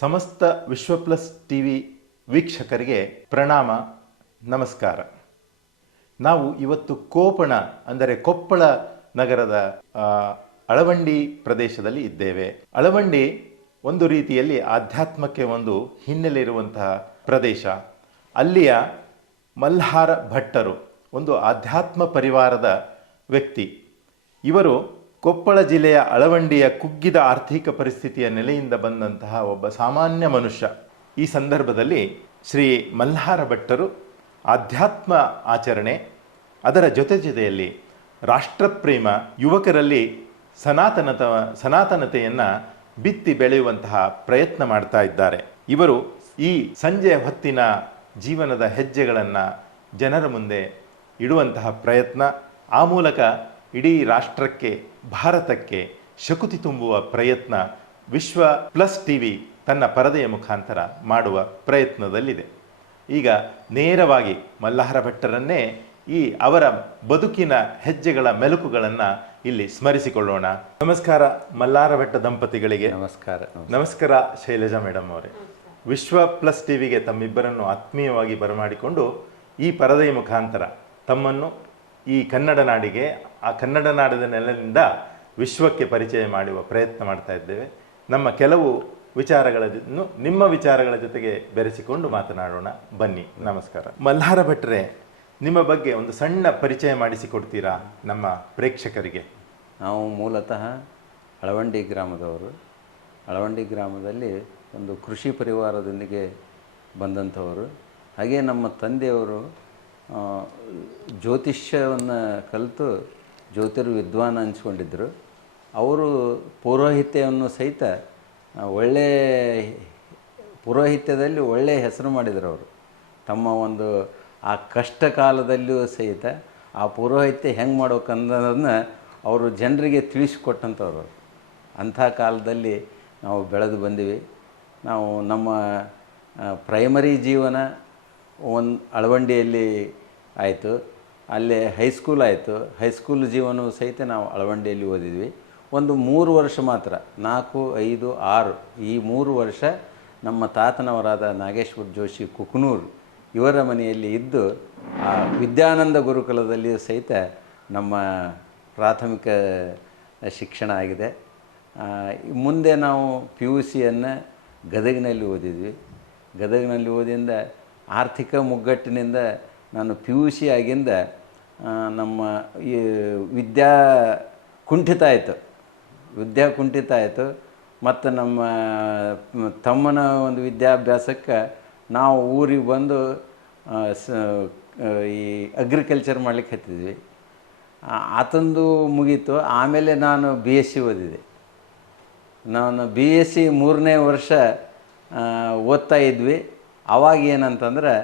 ಸಮಸ್ತ ವಿಶ್ವ plus TV ವೀಕ್ಷಕರಿಗೆ ಪ್ರಣಾಮ, ನಮಸ್ಕಾರ. ನಾವು ಇವತ್ತು ಕೋಪಣ ಅಂದರೆ ಕೊಪ್ಪಳ ನಗರದ ಅಳವಂಡಿ ಪ್ರದೇಶದಲ್ಲಿ ಇದ್ದೇವೆ. ಅಳವಂಡಿ ಒಂದು ರೀತಿಯಲ್ಲಿ ಆಧ್ಯಾತ್ಮಕ್ಕೆ ಒಂದು ಹಿನ್ನೆಲೆ ಇರುವಂತಹ ಪ್ರದೇಶ. ಅಲ್ಲಿಯ ಮಲ್ಹಾರ ಭಟ್ಟರು ಒಂದು ಆಧ್ಯಾತ್ಮ ಪರಿವಾರದ ವ್ಯಕ್ತಿ. ಇವರು ಕೊಪ್ಪಳ ಜಿಲ್ಲೆಯ ಅಳವಂಡಿಯ ಕುಗ್ಗಿದ ಆರ್ಥಿಕ ಪರಿಸ್ಥಿತಿಯ ನೆಲೆಯಿಂದ ಬಂದಂತಹ ಒಬ್ಬ ಸಾಮಾನ್ಯ ಮನುಷ್ಯ. ಈ ಸಂದರ್ಭದಲ್ಲಿ ಶ್ರೀ ಮಲ್ಹಾರ ಭಟ್ಟರು ಆಧ್ಯಾತ್ಮ ಆಚರಣೆ, ಅದರ ಜೊತೆಯಲ್ಲಿ ರಾಷ್ಟ್ರಪ್ರೇಮ, ಯುವಕರಲ್ಲಿ ಸನಾತನತೆಯನ್ನು ಬಿತ್ತಿ ಬೆಳೆಯುವಂತಹ ಪ್ರಯತ್ನ ಮಾಡ್ತಾ ಇದ್ದಾರೆ. ಇವರು ಈ ಸಂಜೆ ಹೊತ್ತಿನ ಜೀವನದ ಹೆಜ್ಜೆಗಳನ್ನು ಜನರ ಮುಂದೆ ಇಡುವಂತಹ ಪ್ರಯತ್ನ, ಆ ಮೂಲಕ ಇಡೀ ರಾಷ್ಟ್ರಕ್ಕೆ, ಭಾರತಕ್ಕೆ ಶಕುತಿ ತುಂಬುವ ಪ್ರಯತ್ನ ವಿಶ್ವ ಪ್ಲಸ್ ಟಿವಿ ತನ್ನ ಪರದೆಯ ಮುಖಾಂತರ ಮಾಡುವ ಪ್ರಯತ್ನದಲ್ಲಿದೆ. ಈಗ ನೇರವಾಗಿ ಮಲ್ಹಾರ ಭಟ್ಟರನ್ನೇ ಈ ಅವರ ಬದುಕಿನ ಹೆಜ್ಜೆಗಳ ಮೆಲುಕುಗಳನ್ನು ಇಲ್ಲಿ ಸ್ಮರಿಸಿಕೊಳ್ಳೋಣ. ನಮಸ್ಕಾರ ಮಲ್ಹಾರ ಭಟ್ಟ ದಂಪತಿಗಳಿಗೆ. ನಮಸ್ಕಾರ. ನಮಸ್ಕಾರ ಶೈಲಜಾ ಮೇಡಮ್ ಅವರೇ. ವಿಶ್ವ ಪ್ಲಸ್ ಟಿವಿಗೆ ತಮ್ಮಿಬ್ಬರನ್ನು ಆತ್ಮೀಯವಾಗಿ ಬರಮಾಡಿಕೊಂಡು ಈ ಪರದೆಯ ಮುಖಾಂತರ ತಮ್ಮನ್ನು ಈ ಕನ್ನಡ ನಾಡಿಗೆ, ಆ ಕನ್ನಡ ನಾಡಿನ ನೆಲದಿಂದ ವಿಶ್ವಕ್ಕೆ ಪರಿಚಯ ಮಾಡುವ ಪ್ರಯತ್ನ ಮಾಡ್ತಾ ಇದ್ದೇವೆ. ನಮ್ಮ ಕೆಲವು ವಿಚಾರಗಳನ್ನು ನಿಮ್ಮ ವಿಚಾರಗಳ ಜೊತೆಗೆ ಬೆರೆಸಿಕೊಂಡು ಮಾತನಾಡೋಣ, ಬನ್ನಿ. ನಮಸ್ಕಾರ. ಮಲ್ಹಾರ ಭಟ್ರೆ, ನಿಮ್ಮ ಬಗ್ಗೆ ಒಂದು ಸಣ್ಣ ಪರಿಚಯ ಮಾಡಿಸಿಕೊಡ್ತೀರಾ ನಮ್ಮ ಪ್ರೇಕ್ಷಕರಿಗೆ? ನಾವು ಮೂಲತಃ ಅಳವಂಡಿ ಗ್ರಾಮದವರು. ಅಳವಂಡಿ ಗ್ರಾಮದಲ್ಲಿ ಒಂದು ಕೃಷಿ ಪರಿವಾರದೊಂದಿಗೆ ಬಂದಂಥವರು. ಹಾಗೆ ನಮ್ಮ ತಂದೆಯವರು ಜ್ಯೋತಿಷ್ಯವನ್ನು ಕಲಿತು ಜ್ಯೋತಿರ್ವಿದ್ವಾನ ಅನಿಸ್ಕೊಂಡಿದ್ದರು. ಅವರು ಪೌರೋಹಿತ್ಯವನ್ನು ಸಹಿತ ಪುರೋಹಿತ್ಯದಲ್ಲಿ ಒಳ್ಳೆಯ ಹೆಸರು ಮಾಡಿದರು. ಅವರು ತಮ್ಮ ಒಂದು ಆ ಕಷ್ಟ ಕಾಲದಲ್ಲಿಯೂ ಸಹಿತ ಆ ಪೌರೋಹಿತ್ಯ ಹೆಂಗೆ ಮಾಡೋಕ್ಕನ್ನೋದನ್ನು ಅವರು ಜನರಿಗೆ ತಿಳಿಸಿಕೊಟ್ಟಂಥವ್ರು. ಅಂಥ ಕಾಲದಲ್ಲಿ ನಾವು ಬೆಳೆದು ಬಂದೀವಿ. ನಾವು ನಮ್ಮ ಪ್ರೈಮರಿ ಜೀವನ ಅಳವಂಡಿಯಲ್ಲಿ ಆಯಿತು. ಅಲ್ಲೇ ಹೈಸ್ಕೂಲ್ ಆಯಿತು. ಹೈಸ್ಕೂಲ್ ಜೀವನವೂ ಸಹಿತ ನಾವು ಅಳವಂಡಿಯಲ್ಲಿ ಓದಿದ್ವಿ. ಒಂದು 3 ವರ್ಷ ಮಾತ್ರ, 4, 5, 6 ಈ 3 ವರ್ಷ ನಮ್ಮ ತಾತನವರಾದ ನಾಗೇಶ್ವರ ಜೋಶಿ ಕುಕನೂರು ಇವರ ಮನೆಯಲ್ಲಿ ಇದ್ದು ಆ ವಿದ್ಯಾನಂದ ಗುರುಕುಲದಲ್ಲಿಯೂ ಸಹಿತ ನಮ್ಮ ಪ್ರಾಥಮಿಕ ಶಿಕ್ಷಣ ಆಗಿದೆ. ಮುಂದೆ ನಾವು PUCಯನ್ನು ಗದಗಿನಲ್ಲಿ ಓದಿದ್ವಿ. ಗದಗಿನಲ್ಲಿ ಓದಿಂದ ಆರ್ಥಿಕ ಮುಗ್ಗಟ್ಟಿನಿಂದ ನಾನು PUC ಆಗಿಂದ ನಮ್ಮ ಈ ವಿದ್ಯಾ ಕುಂಠಿತ ಆಯಿತು. ಮತ್ತು ನಮ್ಮ ತಮ್ಮನ ಒಂದು ವಿದ್ಯಾಭ್ಯಾಸಕ್ಕೆ ನಾವು ಊರಿಗೆ ಬಂದು ಈ ಅಗ್ರಿಕಲ್ಚರ್ ಮಾಡ್ಲಿಕ್ಕೆ ಹತ್ತಿದ್ವಿ. ಆತಂದು ಮುಗೀತು. ಆಮೇಲೆ ನಾನು BSc ಓದಿದೆ. ನಾನು BSc 3ನೇ ವರ್ಷ ಓದ್ತಾ ಇದ್ವಿ. ಆವಾಗ ಏನಂತಂದ್ರೆ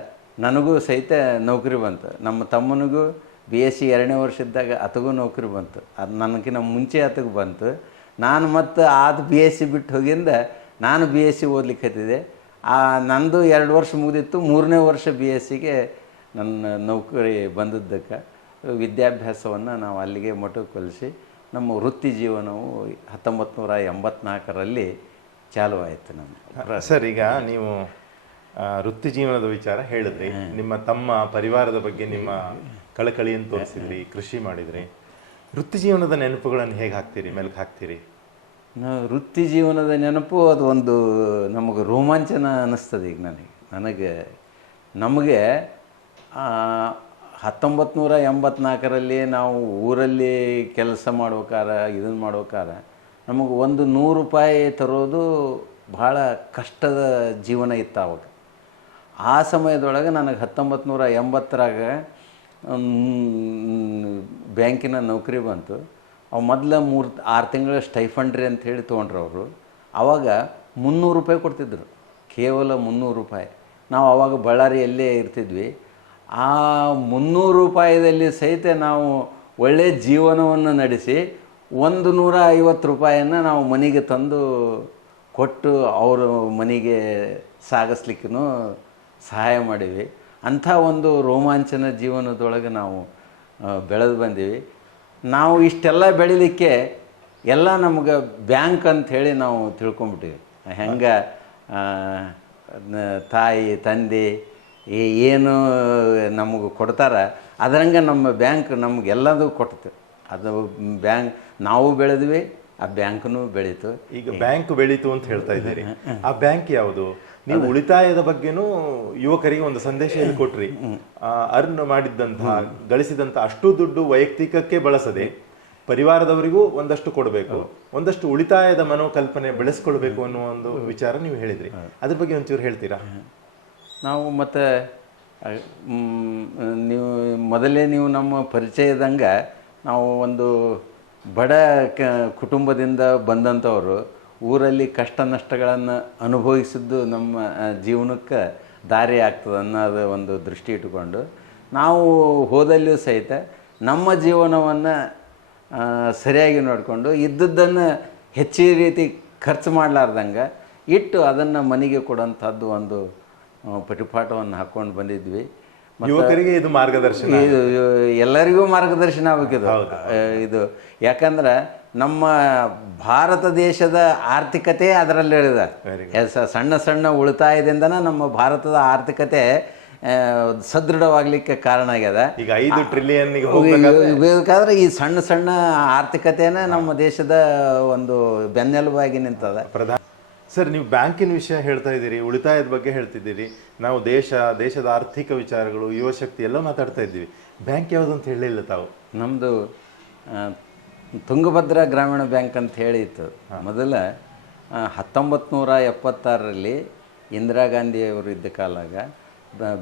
ನನಗೂ ಸಹಿತ ನೌಕರಿ ಬಂತು. ನಮ್ಮ ತಮ್ಮನಿಗೂ BSc 2ನೇ ವರ್ಷ ಇದ್ದಾಗ ಆತಗೂ ನೌಕರಿ ಬಂತು. ಅದು ನನಗಿನ್ನ ಮುಂಚೆ ಆತಗೆ ಬಂತು. ನಾನು ಮತ್ತು BSc ಬಿಟ್ಟು ಹೋಗಿಂದ ನಾನು BSc ಓದ್ಲಿಕ್ಕೆ ಹತ್ತಿದೆ. ನಂದು 2 ವರ್ಷ ಮುಗಿದಿತ್ತು. 3ನೇ ವರ್ಷ BScಗೆ ನನ್ನ ನೌಕರಿ ಬಂದದ್ದಕ್ಕೆ ವಿದ್ಯಾಭ್ಯಾಸವನ್ನು ನಾವು ಅಲ್ಲಿಗೆ ಮೊಟಕುಗೊಳಿಸಿ ನಮ್ಮ ವೃತ್ತಿ ಜೀವನವು 1984ರಲ್ಲಿ ಚಾಲುವಾಯಿತು. ನಮ್ಮ ಸರ್, ಈಗ ನೀವು ವೃತ್ತಿ ಜೀವನದ ವಿಚಾರ ಹೇಳಿದ್ರಿ. ನಿಮ್ಮ ತಮ್ಮ ಪರಿವಾರದ ಬಗ್ಗೆ ನಿಮ್ಮ ಕಳಕಳಿಯನ್ನು ತೋರಿಸಿದ್ರಿ, ಕೃಷಿ ಮಾಡಿದ್ರಿ. ವೃತ್ತಿ ಜೀವನದ ನೆನಪುಗಳನ್ನು ಹೇಗೆ ಮೆಲುಕು ಹಾಕ್ತೀರಿ? ವೃತ್ತಿ ಜೀವನದ ನೆನಪು ಅದು ಒಂದು ನಮಗೆ ರೋಮಾಂಚನ ಅನ್ನಿಸ್ತದೆ. ಈಗ ನಮಗೆ 1984ರಲ್ಲಿ ನಾವು ಊರಲ್ಲಿ ಕೆಲಸ ಮಾಡ್ಬೇಕಾರೆ ನಮಗೆ ಒಂದು 100 ರೂಪಾಯಿ ತರೋದು ಭಾಳ ಕಷ್ಟದ ಜೀವನ ಇತ್ತು ಆವಾಗ. ಆ ಸಮಯದೊಳಗೆ ನನಗೆ 1980ರಾಗ ಬ್ಯಾಂಕಿನ ನೌಕರಿ ಬಂತು. ಅವು ಮೊದಲ 3-6 ತಿಂಗಳ ಸ್ಟೈಫಂಡ್ರಿ ಅಂಥೇಳಿ ತೊಗೊಂಡ್ರು ಅವರು. ಆವಾಗ 300 ರೂಪಾಯಿ ಕೊಡ್ತಿದ್ರು, ಕೇವಲ 300 ರೂಪಾಯಿ. ನಾವು ಆವಾಗ ಬಳ್ಳಾರಿಯಲ್ಲೇ ಇರ್ತಿದ್ವಿ. ಆ 300 ರೂಪಾಯಿದಲ್ಲಿ ಸಹಿತ ನಾವು ಒಳ್ಳೆಯ ಜೀವನವನ್ನು ನಡೆಸಿ 150 ರೂಪಾಯಿಯನ್ನು ನಾವು ಮನೆಗೆ ತಂದು ಕೊಟ್ಟು ಅವ್ರ ಮನೆಗೆ ಸಾಗಿಸ್ಲಿಕ್ಕೂ ಸಹಾಯ ಮಾಡೀವಿ. ಅಂಥ ಒಂದು ರೋಮಾಂಚನ ಜೀವನದೊಳಗೆ ನಾವು ಬೆಳೆದು ಬಂದೀವಿ. ನಾವು ಇಷ್ಟೆಲ್ಲ ಬೆಳಿಲಿಕ್ಕೆ ಎಲ್ಲ ನಮ್ಗೆ ಬ್ಯಾಂಕ್ ಅಂಥೇಳಿ ನಾವು ತಿಳ್ಕೊಂಬಿಟ್ಟಿವಿ. ಹೆಂಗೆ ತಾಯಿ ತಂದೆ ಏನು ನಮಗೆ ಕೊಡ್ತಾರೆ ಅದರಂಗೆ ನಮ್ಮ ಬ್ಯಾಂಕ್ ನಮಗೆಲ್ಲದೂ ಕೊಡ್ತು. ಅದು ಬ್ಯಾಂಕ್ ನಾವು ಬೆಳೆದ್ವಿ, ಆ ಬ್ಯಾಂಕ್ನೂ ಬೆಳೀತು. ಈಗ ಬ್ಯಾಂಕ್ ಬೆಳೀತು ಅಂತ ಹೇಳ್ತಾ ಇದ್ದೀರಿ, ಆ ಬ್ಯಾಂಕ್ ಯಾವುದು? ನೀವು ಉಳಿತಾಯದ ಬಗ್ಗೆನೂ ಯುವಕರಿಗೆ ಒಂದು ಸಂದೇಶ ಇಲ್ಲಿ ಕೊಟ್ರಿ. ಅರ್ನ್ ಮಾಡಿದ್ದಂತಹ ಗಳಿಸಿದಂತಹ ಅಷ್ಟು ದುಡ್ಡು ವೈಯಕ್ತಿಕಕ್ಕೆ ಬಳಸದೆ ಪರಿವಾರದವರಿಗೂ ಒಂದಷ್ಟು ಕೊಡಬೇಕು, ಒಂದಷ್ಟು ಉಳಿತಾಯದ ಮನೋಕಲ್ಪನೆ ಬೆಳೆಸ್ಕೊಳ್ಬೇಕು ಅನ್ನುವ ಒಂದು ವಿಚಾರ ನೀವು ಹೇಳಿದ್ರಿ. ಅದ್ರ ಬಗ್ಗೆ ಒಂಚೂರು ಹೇಳ್ತೀರಾ? ನಾವು ಮತ್ತು ನೀವು ಮೊದಲೇ ನೀವು ನಮ್ಮ ಪರಿಚಯದಂಗೆ ನಾವು ಒಂದು ಬಡ ಕುಟುಂಬದಿಂದ ಬಂದಂಥವರು, ಊರಲ್ಲಿ ಕಷ್ಟ ನಷ್ಟಗಳನ್ನು ಅನುಭವಿಸಿದ್ದು ನಮ್ಮ ಜೀವನಕ್ಕೆ ದಾರಿ ಆಗ್ತದೆ ಅನ್ನೋದು ಒಂದು ದೃಷ್ಟಿ ಇಟ್ಟುಕೊಂಡು ನಾವು ಹೋದಲ್ಲಿಯೂ ಸಹಿತ ನಮ್ಮ ಜೀವನವನ್ನು ಸರಿಯಾಗಿ ನೋಡಿಕೊಂಡು ಇದ್ದದ್ದನ್ನು ಹೆಚ್ಚಿನ ರೀತಿ ಖರ್ಚು ಮಾಡಲಾರ್ದಂಗೆ ಇಟ್ಟು ಅದನ್ನು ಮನೆಗೆ ಕೊಡೋಂಥದ್ದು ಒಂದು ಪರಿಪಾಠವನ್ನು ಹಾಕ್ಕೊಂಡು ಬಂದಿದ್ವಿ. ಯುವಕರಿಗೆ ಇದು ಮಾರ್ಗದರ್ಶನ, ಇದು ಎಲ್ಲರಿಗೂ ಮಾರ್ಗದರ್ಶನ ಆಗಬೇಕಿದು. ಇದು ಯಾಕಂದ್ರೆ ನಮ್ಮ ಭಾರತ ದೇಶದ ಆರ್ಥಿಕತೆ ಅದರಲ್ಲಿ ಹೇಳಿದೆ. ಸಣ್ಣ ಸಣ್ಣ ಉಳಿತಾಯದಿಂದನೇ ನಮ್ಮ ಭಾರತದ ಆರ್ಥಿಕತೆ ಸದೃಢವಾಗಲಿಕ್ಕೆ ಕಾರಣ ಆಗ್ಯದ. ಈಗ 5 ಟ್ರಿಲಿಯನ್ ಬೇಕಾದ್ರೆ ಈ ಸಣ್ಣ ಸಣ್ಣ ಆರ್ಥಿಕತೆನೇ ನಮ್ಮ ದೇಶದ ಒಂದು ಬೆನ್ನೆಲುಬಾಗಿ ನಿಂತದ. ಸರ್, ನೀವು ಬ್ಯಾಂಕಿನ ವಿಷಯ ಹೇಳ್ತಾ ಇದ್ದೀರಿ, ಉಳಿತಾಯದ ಬಗ್ಗೆ ಹೇಳ್ತಿದ್ದೀರಿ, ನಾವು ದೇಶದ ಆರ್ಥಿಕ ವಿಚಾರಗಳು, ಯುವಶಕ್ತಿ ಎಲ್ಲ ಮಾತಾಡ್ತಾ ಇದ್ದೀವಿ. ಬ್ಯಾಂಕ್ ಯಾವುದು ಅಂತ ಹೇಳಲಿಲ್ಲ ತಾವು. ನಮ್ಮದು ತುಂಗಭದ್ರಾ ಗ್ರಾಮೀಣ ಬ್ಯಾಂಕ್ ಅಂತ ಹೇಳಿತ್ತು. ಮೊದಲ 1976ರಲ್ಲಿ ಇಂದಿರಾ ಗಾಂಧಿಯವರು ಇದ್ದ ಕಾಲಾಗ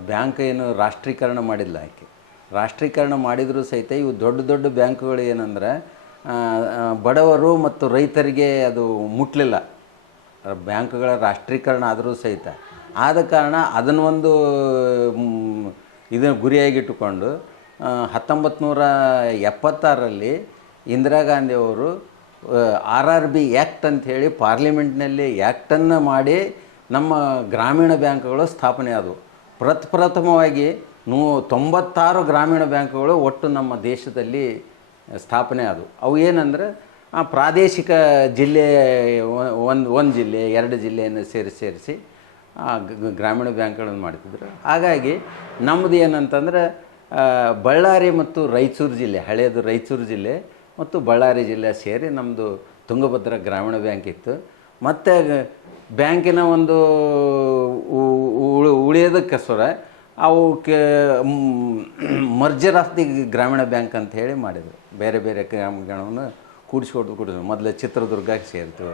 ಬ್ಯಾಂಕ್ ಏನು ರಾಷ್ಟ್ರೀಕರಣ ಮಾಡಿಲ್ಲ. ಆಕೆ ರಾಷ್ಟ್ರೀಕರಣ ಮಾಡಿದರೂ ಸಹಿತ ಇವು ದೊಡ್ಡ ದೊಡ್ಡ ಬ್ಯಾಂಕುಗಳು ಏನಂದ್ರೆ ಬಡವರು ಮತ್ತು ರೈತರಿಗೆ ಅದು ಮುಟ್ಟಲಿಲ್ಲ. ಬ್ಯಾಂಕ್ಗಳ ರಾಷ್ಟ್ರೀಕರಣ ಆದರೂ ಸಹಿತ ಆದ ಕಾರಣ ಅದನ್ನೊಂದು ಇದನ್ನು ಗುರಿಯಾಗಿಟ್ಟುಕೊಂಡು 1976ರಲ್ಲಿ ಇಂದಿರಾ ಗಾಂಧಿಯವರು RRB ಆ್ಯಕ್ಟ್ ಅಂಥೇಳಿ ಪಾರ್ಲಿಮೆಂಟ್ನಲ್ಲಿ ಆ್ಯಕ್ಟನ್ನು ಮಾಡಿ ನಮ್ಮ ಗ್ರಾಮೀಣ ಬ್ಯಾಂಕ್ಗಳು ಸ್ಥಾಪನೆ ಆದವು. ಪ್ರಥಮವಾಗಿ 96 ಗ್ರಾಮೀಣ ಬ್ಯಾಂಕ್ಗಳು ಒಟ್ಟು ನಮ್ಮ ದೇಶದಲ್ಲಿ ಸ್ಥಾಪನೆ ಆದವು. ಅವು ಏನಂದ್ರೆ ಪ್ರಾದೇಶಿಕ ಜಿಲ್ಲೆ, ಒಂದು ಜಿಲ್ಲೆ 2 ಜಿಲ್ಲೆಯನ್ನು ಸೇರಿಸಿ ಗ್ರಾಮೀಣ ಬ್ಯಾಂಕ್ಗಳನ್ನು ಮಾಡ್ತಿದ್ರು. ಹಾಗಾಗಿ ನಮ್ಮದು ಏನಂತಂದ್ರೆ ಬಳ್ಳಾರಿ ಮತ್ತು ರಾಯಚೂರು ಜಿಲ್ಲೆ, ಹಳೆಯದು ರಾಯಚೂರು ಜಿಲ್ಲೆ ಮತ್ತು ಬಳ್ಳಾರಿ ಜಿಲ್ಲೆ ಸೇರಿ ನಮ್ಮದು ತುಂಗಭದ್ರಾ ಗ್ರಾಮೀಣ ಬ್ಯಾಂಕ್ ಇತ್ತು. ಮತ್ತು ಬ್ಯಾಂಕಿನ ಒಂದು ಉಳಿಯೋದಕ್ಕೆ ಅವಕ್ಕೆ ಮರ್ಜರ್ ಆಫ್ ದಿ ಗ್ರಾಮೀಣ ಬ್ಯಾಂಕ್ ಅಂತ ಹೇಳಿ ಮಾಡಿದರು. ಬೇರೆ ಬೇರೆ ಗ್ರಾಮಗಳನ್ನು ಕೂಡಿಸ್ಕೊಡು ಮೊದಲು ಚಿತ್ರದುರ್ಗಕ್ಕೆ ಸೇರಿತು,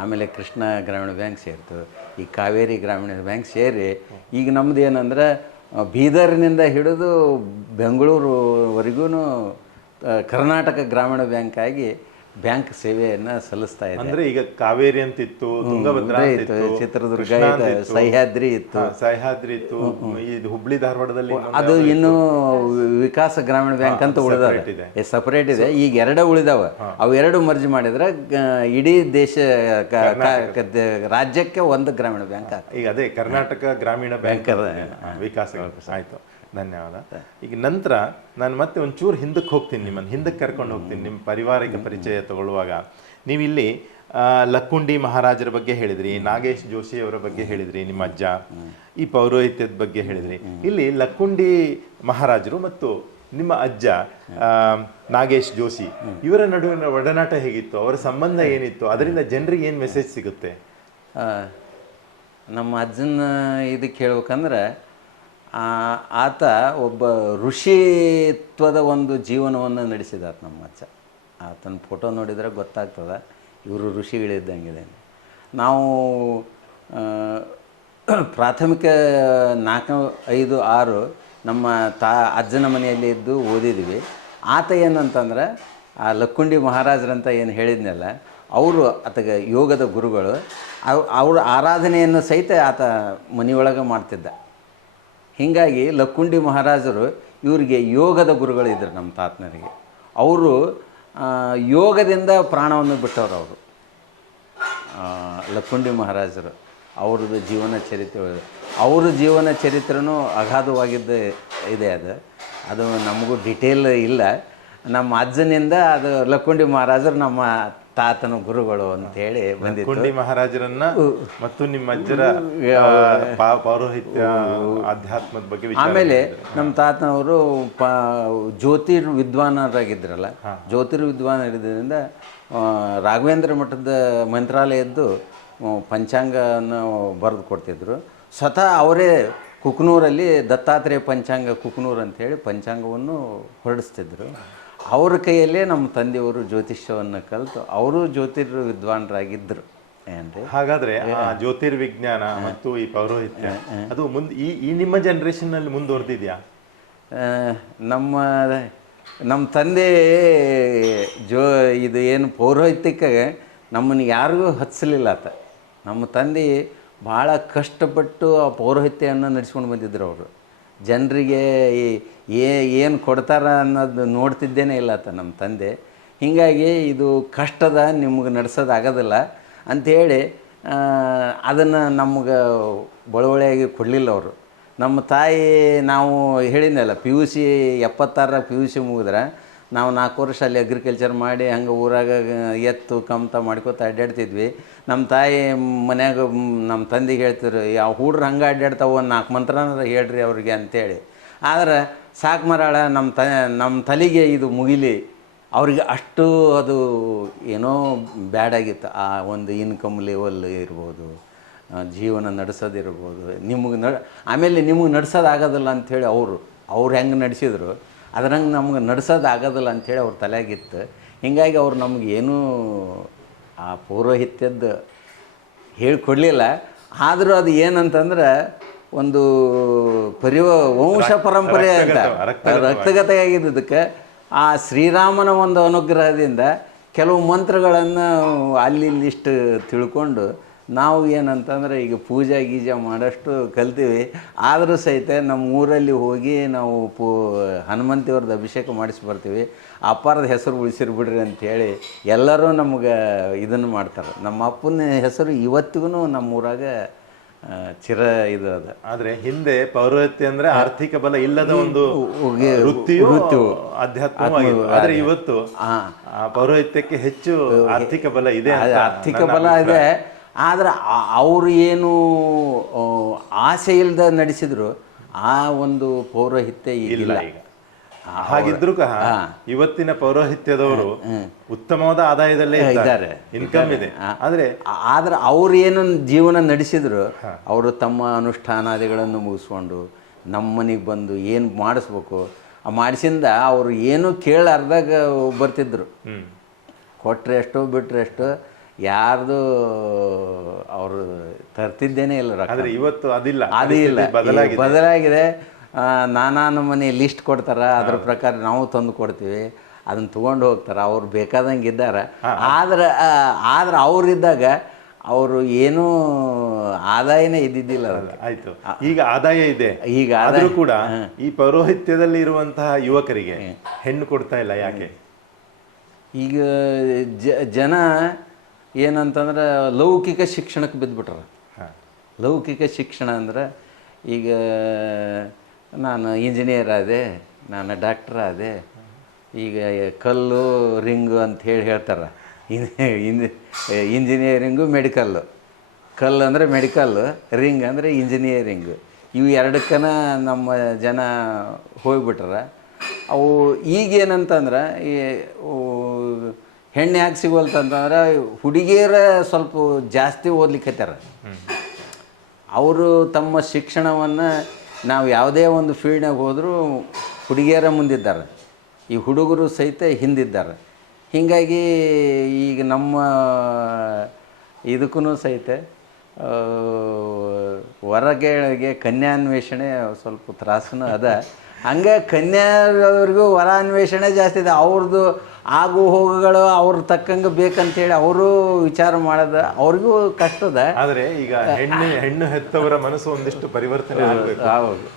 ಆಮೇಲೆ ಕೃಷ್ಣ ಗ್ರಾಮೀಣ ಬ್ಯಾಂಕ್ ಸೇರಿತು, ಈ ಕಾವೇರಿ ಗ್ರಾಮೀಣ ಬ್ಯಾಂಕ್ ಸೇರಿ ಈಗ ನಮ್ಮದು ಏನಂದ್ರೆ ಬೀದರ್ನಿಂದ ಹಿಡಿದು ಬೆಂಗಳೂರುವರೆಗೂ ಕರ್ನಾಟಕ ಗ್ರಾಮೀಣ ಬ್ಯಾಂಕ್ ಆಗಿ ಬ್ಯಾಂಕ್ ಸೇವೆಯನ್ನು ಸಲ್ಲಿಸ್ತಾ ಇದೆ. ಅಂದ್ರೆ ಈಗ ಕಾವೇರಿ ಅಂತಿತ್ತು, ತುಂಗಭದ್ರಾ ಇತ್ತು, ಚಿತ್ರದುರ್ಗ ಇತ್ತು, ಸಹ್ಯಾದ್ರಿ ಇತ್ತು, ಇದು ಹುಬ್ಳಿ ಧಾರವಾಡದಲ್ಲಿ ಅದು ಇನ್ನು ವಿಕಾಸ ಗ್ರಾಮೀಣ ಬ್ಯಾಂಕ್ ಅಂತ ಉಳಿದಾವೆ, ಸಪರೇಟ್ ಇದೆ. ಈಗ 2 ಉಳಿದಾವೆ. ಅವು 2 ಮರ್ಜ್ ಮಾಡಿದ್ರೆ ಇಡೀ ದೇಶ ರಾಜ್ಯಕ್ಕೆ ಒಂದು ಗ್ರಾಮೀಣ ಬ್ಯಾಂಕ್. ಈಗ ಅದೇ ಕರ್ನಾಟಕ ಗ್ರಾಮೀಣ ಬ್ಯಾಂಕ್ ವಿಕಾಸ ಆಯ್ತು. ಧನ್ಯವಾದ. ಈಗ ನಂತರ ನಾನು ಮತ್ತೆ ಒಂಚೂರು ಹಿಂದಕ್ಕೆ ಹೋಗ್ತೀನಿ, ನಿಮ್ಮನ್ನು ಹಿಂದಕ್ಕೆ ಕರ್ಕೊಂಡು ಹೋಗ್ತೀನಿ. ನಿಮ್ಮ ಪಾರಿವಾರಿಕ ಪರಿಚಯ ತಗೊಳ್ಳುವಾಗ ನೀವಿಲ್ಲಿ ಲಕ್ಕುಂಡಿ ಮಹಾರಾಜರ ಬಗ್ಗೆ ಹೇಳಿದ್ರಿ, ನಾಗೇಶ್ ಜೋಶಿ ಅವರ ಬಗ್ಗೆ ಹೇಳಿದ್ರಿ, ನಿಮ್ಮ ಅಜ್ಜ, ಈ ಪೌರೋಹಿತ್ಯದ ಬಗ್ಗೆ ಹೇಳಿದ್ರಿ. ಇಲ್ಲಿ ಲಕ್ಕುಂಡಿ ಮಹಾರಾಜರು ಮತ್ತು ನಿಮ್ಮ ಅಜ್ಜ ನಾಗೇಶ್ ಜೋಶಿ ಇವರ ನಡುವಿನ ಒಡನಾಟ ಹೇಗಿತ್ತು? ಅವರ ಸಂಬಂಧ ಏನಿತ್ತು? ಅದರಿಂದ ಜನರಿಗೆ ಏನು ಮೆಸೇಜ್ ಸಿಗುತ್ತೆ? ನಮ್ಮ ಅಜ್ಜನ ಇದಕ್ಕೆ ಹೇಳ್ಬೇಕಂದ್ರೆ ಆತ ಒಬ್ಬ ಋಷಿತ್ವದ ಒಂದು ಜೀವನವನ್ನು ನಡೆಸಿದಾತ ನಮ್ಮ ಅಜ್ಜ. ಆತನ ಫೋಟೋ ನೋಡಿದರೆ ಗೊತ್ತಾಗ್ತದೆ ಇವರು ಋಷಿಗಳಿದ್ದಂಗಿದೆ. ನಾವು ಪ್ರಾಥಮಿಕ 4, 5, 6 ನಮ್ಮ ಅಜ್ಜನ ಮನೆಯಲ್ಲಿ ಇದ್ದು ಓದಿದ್ವಿ. ಆತ ಏನಂತಂದ್ರೆ ಆ ಲಕ್ಕುಂಡಿ ಮಹಾರಾಜರಂತ ಏನು ಹೇಳಿದ್ನಲ್ಲ, ಅವರು ಆತಗೆ ಯೋಗದ ಗುರುಗಳು. ಅವ್ರ ಆರಾಧನೆಯನ್ನು ಸಹಿತ ಆತ ಮನೆಯೊಳಗೆ ಮಾಡ್ತಿದ್ದ. ಹೀಗಾಗಿ ಲಕ್ಕುಂಡಿ ಮಹಾರಾಜರು ಇವರಿಗೆ ಯೋಗದ ಗುರುಗಳಿದ್ದರು ನಮ್ಮ ತಾತನರಿಗೆ. ಅವರು ಯೋಗದಿಂದ ಪ್ರಾಣವನ್ನು ಬಿಟ್ಟವರು. ಅವರು ಲಕ್ಕುಂಡಿ ಮಹಾರಾಜರು ಅವ್ರದ್ದು ಜೀವನ ಚರಿತ್ರೆ, ಅವ್ರ ಜೀವನ ಚರಿತ್ರೆನೂ ಅಗಾಧವಾಗಿದ್ದು ಇದೆ. ಅದು ನಮಗೂ ಡಿಟೇಲ್ ಇಲ್ಲ. ನಮ್ಮ ಅಜ್ಜನಿಂದ ಅದು ಲಕ್ಕುಂಡಿ ಮಹಾರಾಜರು ನಮ್ಮ ತಾತನ ಗುರುಗಳು ಅಂತೇಳಿ ಬಂದಿತ್ತು. ಕುಂಡಿ ಮಹಾರಾಜರನ್ನ ಮತ್ತು ನಿಮ್ಮ ಅಜ್ಜರ ಪೌರೋಹಿತ್ಯ ಅಧ್ಯಾತ್ಮದ ಬಗ್ಗೆ ವಿಚಾರ ಆಮೇಲೆ ನಮ್ಮ ತಾತನವರು ಜ್ಯೋತಿರ್ ವಿದ್ವಾನರಾಗಿದ್ರಲ್ಲ, ಜ್ಯೋತಿರ್ ವಿದ್ವಾನ ಇರೋದ್ರಿಂದ ರಾಘವೇಂದ್ರ ಮಠದ ಮಂತ್ರಾಲಯದ್ದು ಪಂಚಾಂಗನ ಬರೆದು ಕೊಡ್ತಿದ್ರು. ಸ್ವತಃ ಅವರೇ ಕುಕ್ನೂರಲ್ಲಿ ದತ್ತಾತ್ರೇಯ ಪಂಚಾಂಗ ಕುಕ್ನೂರು ಅಂಥೇಳಿ ಪಂಚಾಂಗವನ್ನು ಹೊರಡಿಸ್ತಿದ್ರು. ಅವ್ರ ಕೈಯಲ್ಲೇ ನಮ್ಮ ತಂದೆಯವರು ಜ್ಯೋತಿಷ್ಯವನ್ನು ಕಲಿತು ಅವರು ಜ್ಯೋತಿರ್ ವಿದ್ವಾನರಾಗಿದ್ದರು. ಏನ್ರಿ ಹಾಗಾದ್ರೆ ಆ ಜ್ಯೋತಿರ್ವಿಜ್ಞಾನ ಮತ್ತು ಈ ಪೌರೋಹಿತ್ಯ ಅದು ಮುಂದೆ ಈ ನಿಮ್ಮ ಜನರೇಷನ್ ನಲ್ಲಿ ಮುಂದುವರೆದಿದ್ಯಾ? ನಮ್ಮ ತಂದೆ ಇದು ಏನು ಪೌರೋಹಿತ್ಯಕ್ಕೆ ನಮ್ಮನ್ನು ಯಾರಿಗೂ ಹಚ್ಚಲಿಲ್ಲ ಆತ. ನಮ್ಮ ತಂದೆ ಭಾಳ ಕಷ್ಟಪಟ್ಟು ಆ ಪೌರೋಹಿತ್ಯವನ್ನು ನಡೆಸ್ಕೊಂಡು ಬಂದಿದ್ರು. ಅವರು ಜನರಿಗೆ ಏನು ಕೊಡ್ತಾರ ಅನ್ನೋದು ನೋಡ್ತಿದ್ದೇನೆ ಇಲ್ಲ ಆತ ನಮ್ಮ ತಂದೆ. ಹೀಗಾಗಿ ಇದು ಕಷ್ಟದ, ನಿಮ್ಗೆ ನಡೆಸೋದಾಗೋದಿಲ್ಲ ಅಂಥೇಳಿ ಅದನ್ನು ನಮ್ಗೆ ಬಳುವಳಿಯಾಗಿ ಕೊಡಲಿಲ್ಲ ಅವರು. ನಮ್ಮ ತಾಯಿ, ನಾವು ಹೇಳಿದ್ನಲ್ಲ PUC 76 PUC ಮುಗಿದ್ರೆ ನಾವು 4 ವರ್ಷ ಅಲ್ಲಿ ಅಗ್ರಿಕಲ್ಚರ್ ಮಾಡಿ ಹಂಗೆ ಊರಾಗ ಎತ್ತು ಕಮ್ತ ಮಾಡ್ಕೊತ ಅಡ್ಡಾಡ್ತಿದ್ವಿ. ನಮ್ಮ ತಾಯಿ ಮನ್ಯಾಗ ನಮ್ಮ ತಂದೆಗೆ ಹೇಳ್ತಿದ್ರು, ಯಾವ ಹುಡ್ರು ಹಂಗೆ ಅಡ್ಡಾಡ್ತಾವೆ, 4 ಮಂತ್ರನಾರ ಹೇಳ್ರಿ ಅವ್ರಿಗೆ ಅಂತೇಳಿ. ಆದ್ರೆ ಸಾಕು ಮರಾಳ, ನಮ್ಮ ತಲೆಗೆ ಇದು ಮುಗಿಲಿ. ಅವ್ರಿಗೆ ಅಷ್ಟು ಅದು ಏನೋ ಬ್ಯಾಡಾಗಿತ್ತು. ಆ ಒಂದು ಇನ್ಕಮ್ ಲೆವೆಲ್ ಇರ್ಬೋದು, ಜೀವನ ನಡೆಸೋದಿರ್ಬೋದು, ಆಮೇಲೆ ನಿಮಗೆ ನಡೆಸೋದಾಗೋದಿಲ್ಲ ಅಂಥೇಳಿ ಅವ್ರು ಹೆಂಗೆ ನಡೆಸಿದ್ರು ಅದ್ರಂಗೆ ನಮ್ಗೆ ನಡೆಸೋದಾಗೋದಿಲ್ಲ ಅಂಥೇಳಿ ಅವ್ರ ತಲೆಯಾಗಿತ್ತು. ಹೀಗಾಗಿ ಅವ್ರು ನಮಗೇನೂ ಆ ಪೌರೋಹಿತ್ಯದ್ದು ಹೇಳ್ಕೊಡ್ಲಿಲ್ಲ. ಆದರೂ ಅದು ಏನಂತಂದ್ರೆ ಒಂದು ವಂಶ ಪರಂಪರೆ ಅಂತ ರಕ್ತಗತವಾಗಿದ್ದಕ್ಕೆ ಆ ಶ್ರೀರಾಮನ ಒಂದು ಅನುಗ್ರಹದಿಂದ ಕೆಲವು ಮಂತ್ರಗಳನ್ನು ಅಲ್ಲಿ ಇಲ್ಲಿಷ್ಟು ತಿಳ್ಕೊಂಡು ನಾವು ಏನಂತಂದ್ರೆ ಈಗ ಪೂಜೆ ಗೀಜೆ ಮಾಡೋಷ್ಟು ಕಲ್ತೀವಿ. ಆದರೂ ಸಹಿತ ನಮ್ಮ ಊರಲ್ಲಿ ಹೋಗಿ ನಾವು ಹನುಮಂತಿಯವ್ರದ್ದು ಅಭಿಷೇಕ ಮಾಡಿಸಿ ಬರ್ತೀವಿ. ಅಪ್ಪಾರದ ಹೆಸರು ಉಳಿಸಿರ್ಬಿಡ್ರಿ ಅಂಥೇಳಿ ಎಲ್ಲರೂ ನಮ್ಗೆ ಇದನ್ನು ಮಾಡ್ತಾರೆ. ನಮ್ಮ ಅಪ್ಪನ ಹೆಸರು ಇವತ್ತಿಗೂ ನಮ್ಮ ಊರಾಗ ಇದು ಅದ. ಆದ್ರೆ ಹಿಂದೆ ಪೌರೋಹಿತ್ಯ ಅಂದ್ರೆ ಆರ್ಥಿಕ ಬಲ ಇಲ್ಲದ ಒಂದು ವೃತ್ತಿಯು ಅಧ್ಯಾತ್ಮವಾಗಿತ್ತು. ಆದ್ರೆ ಇವತ್ತು ಪೌರೋಹಿತ್ಯಕ್ಕೆ ಹೆಚ್ಚು ಆರ್ಥಿಕ ಬಲ ಇದೆ. ಆರ್ಥಿಕ ಬಲ ಇದೆ. ಆದ್ರೆ ಅವರು ಏನು ಆಸೆ ಇಲ್ಲದ ನಡೆಸಿದ್ರು ಆ ಒಂದು ಪೌರೋಹಿತ್ಯ ಈಗಿಲ್ಲ. ಈಗ ಹಾಗಿದ್ರು ಇವತ್ತಿನ ಪೌರೋಹಿತ್ಯದವರು ಉತ್ತಮವಾದ ಆದಾಯದಲ್ಲೇ ಇದ್ದಾರೆ, ಇನ್ಕಮ್ ಇದೆ. ಆದ್ರೆ ಅವ್ರು ಏನು ಜೀವನ ನಡೆಸಿದ್ರು, ಅವರು ತಮ್ಮ ಅನುಷ್ಠಾನಾದಿಗಳನ್ನು ಮುಗಿಸ್ಕೊಂಡು ನಮ್ಮ ಮನೆಗೆ ಬಂದು ಏನು ಮಾಡಿಸ್ಬೇಕು ಆ ಮಾಡಿಸಿಂದ ಅವರು ಏನು ಕೇಳಾರ್ದಾಗ ಬರ್ತಿದ್ರು. ಕೊಟ್ರೆ ಎಷ್ಟೋ ಬಿಟ್ರೆ ಎಷ್ಟು, ಯಾರ್ದು ಅವರು ತರ್ತಿದ್ದೇನೆ ಇಲ್ಲ. ಇವತ್ತು ಅದಿಲ್ಲ, ಬದಲಾಗಿದೆ. ನಾನಾ ಮನೆ ಲಿಸ್ಟ್ ಕೊಡ್ತಾರೆ, ಅದ್ರ ಪ್ರಕಾರ ನಾವು ತಂದು ಕೊಡ್ತೀವಿ, ಅದನ್ನ ತೊಗೊಂಡು ಹೋಗ್ತಾರೆ. ಅವ್ರು ಬೇಕಾದಂಗೆ ಇದ್ದಾರೆ. ಆದ್ರೆ ಅವರಿದ್ದಾಗ ಅವರು ಏನೂ ಆದಾಯನೇ ಇದ್ದಿದ್ದಿಲ್ಲ. ಆಯ್ತು, ಈಗ ಆದಾಯ ಇದೆ. ಈಗ ಆದರೂ ಕೂಡ ಈ ಪೌರೋಹಿತ್ಯದಲ್ಲಿ ಇರುವಂತಹ ಯುವಕರಿಗೆ ಹೆಣ್ಣು ಕೊಡ್ತಾ ಇಲ್ಲ. ಯಾಕೆ? ಈಗ ಜನ ಏನಂತಂದ್ರೆ ಲೌಕಿಕ ಶಿಕ್ಷಣಕ್ಕೆ ಬಿದ್ದುಬಿಟ್ರ. ಲೌಕಿಕ ಶಿಕ್ಷಣ ಅಂದ್ರೆ ಈಗ ನಾನು ಇಂಜಿನಿಯರ್ ಆದೆ, ನಾನು ಡಾಕ್ಟರ್ ಆದೆ, ಈಗ ಕಲ್ಲು ರಿಂಗು ಅಂತ ಹೇಳ್ತಾರೆ. Engineering medical. ಕಲ್ಲು ಅಂದರೆ ಮೆಡಿಕಲ್ಲು, ರಿಂಗ್ ಅಂದರೆ ಇಂಜಿನಿಯರಿಂಗು. ಇವು ಎರಡಕ್ಕನ ನಮ್ಮ ಜನ ಹೋಗ್ಬಿಟ್ರ. ಅವು ಈಗೇನಂತಂದ್ರೆ ಈ ಹೆಣ್ಣು ಯಾಕೆ ಸಿಗೋಲ್ತಂತಂದ್ರೆ ಹುಡುಗಿಯರ ಸ್ವಲ್ಪ ಜಾಸ್ತಿ ಓದ್ಲಿಕ್ಕತ್ತಾರ. ಅವರು ತಮ್ಮ ಶಿಕ್ಷಣವನ್ನು ನಾವು ಯಾವುದೇ ಒಂದು ಫೀಲ್ಡ್ನಾಗ ಹೋದರೂ ಹುಡುಗಿಯರ ಮುಂದಿದ್ದಾರೆ, ಈ ಹುಡುಗರು ಸಹಿತ ಹಿಂದಿದ್ದಾರೆ. ಹೀಗಾಗಿ ಈಗ ನಮ್ಮ ಇದಕ್ಕೂ ಸಹಿತ ಹೊರಗೆ ಕನ್ಯಾನ್ವೇಷಣೆ ಸ್ವಲ್ಪ ತ್ರಾಸನೂ ಅದ. ಹಂಗೆ ಕನ್ಯಾದವ್ರಿಗೂ ವರ ಅನ್ವೇಷಣೆ ಜಾಸ್ತಿ ಇದೆ. ಅವ್ರದ್ದು ಆಗು ಹೋಗುಗಳು ಅವ್ರ ತಕ್ಕಂಗೆ ಬೇಕಂತೇಳಿ ಅವರು ವಿಚಾರ ಮಾಡೋದು ಅವ್ರಿಗೂ ಕಷ್ಟದ. ಆದ್ರೆ ಈಗ ಹೆಣ್ಣು ಹೆತ್ತವರ ಮನಸ್ಸು ಒಂದಿಷ್ಟು ಪರಿವರ್ತನೆ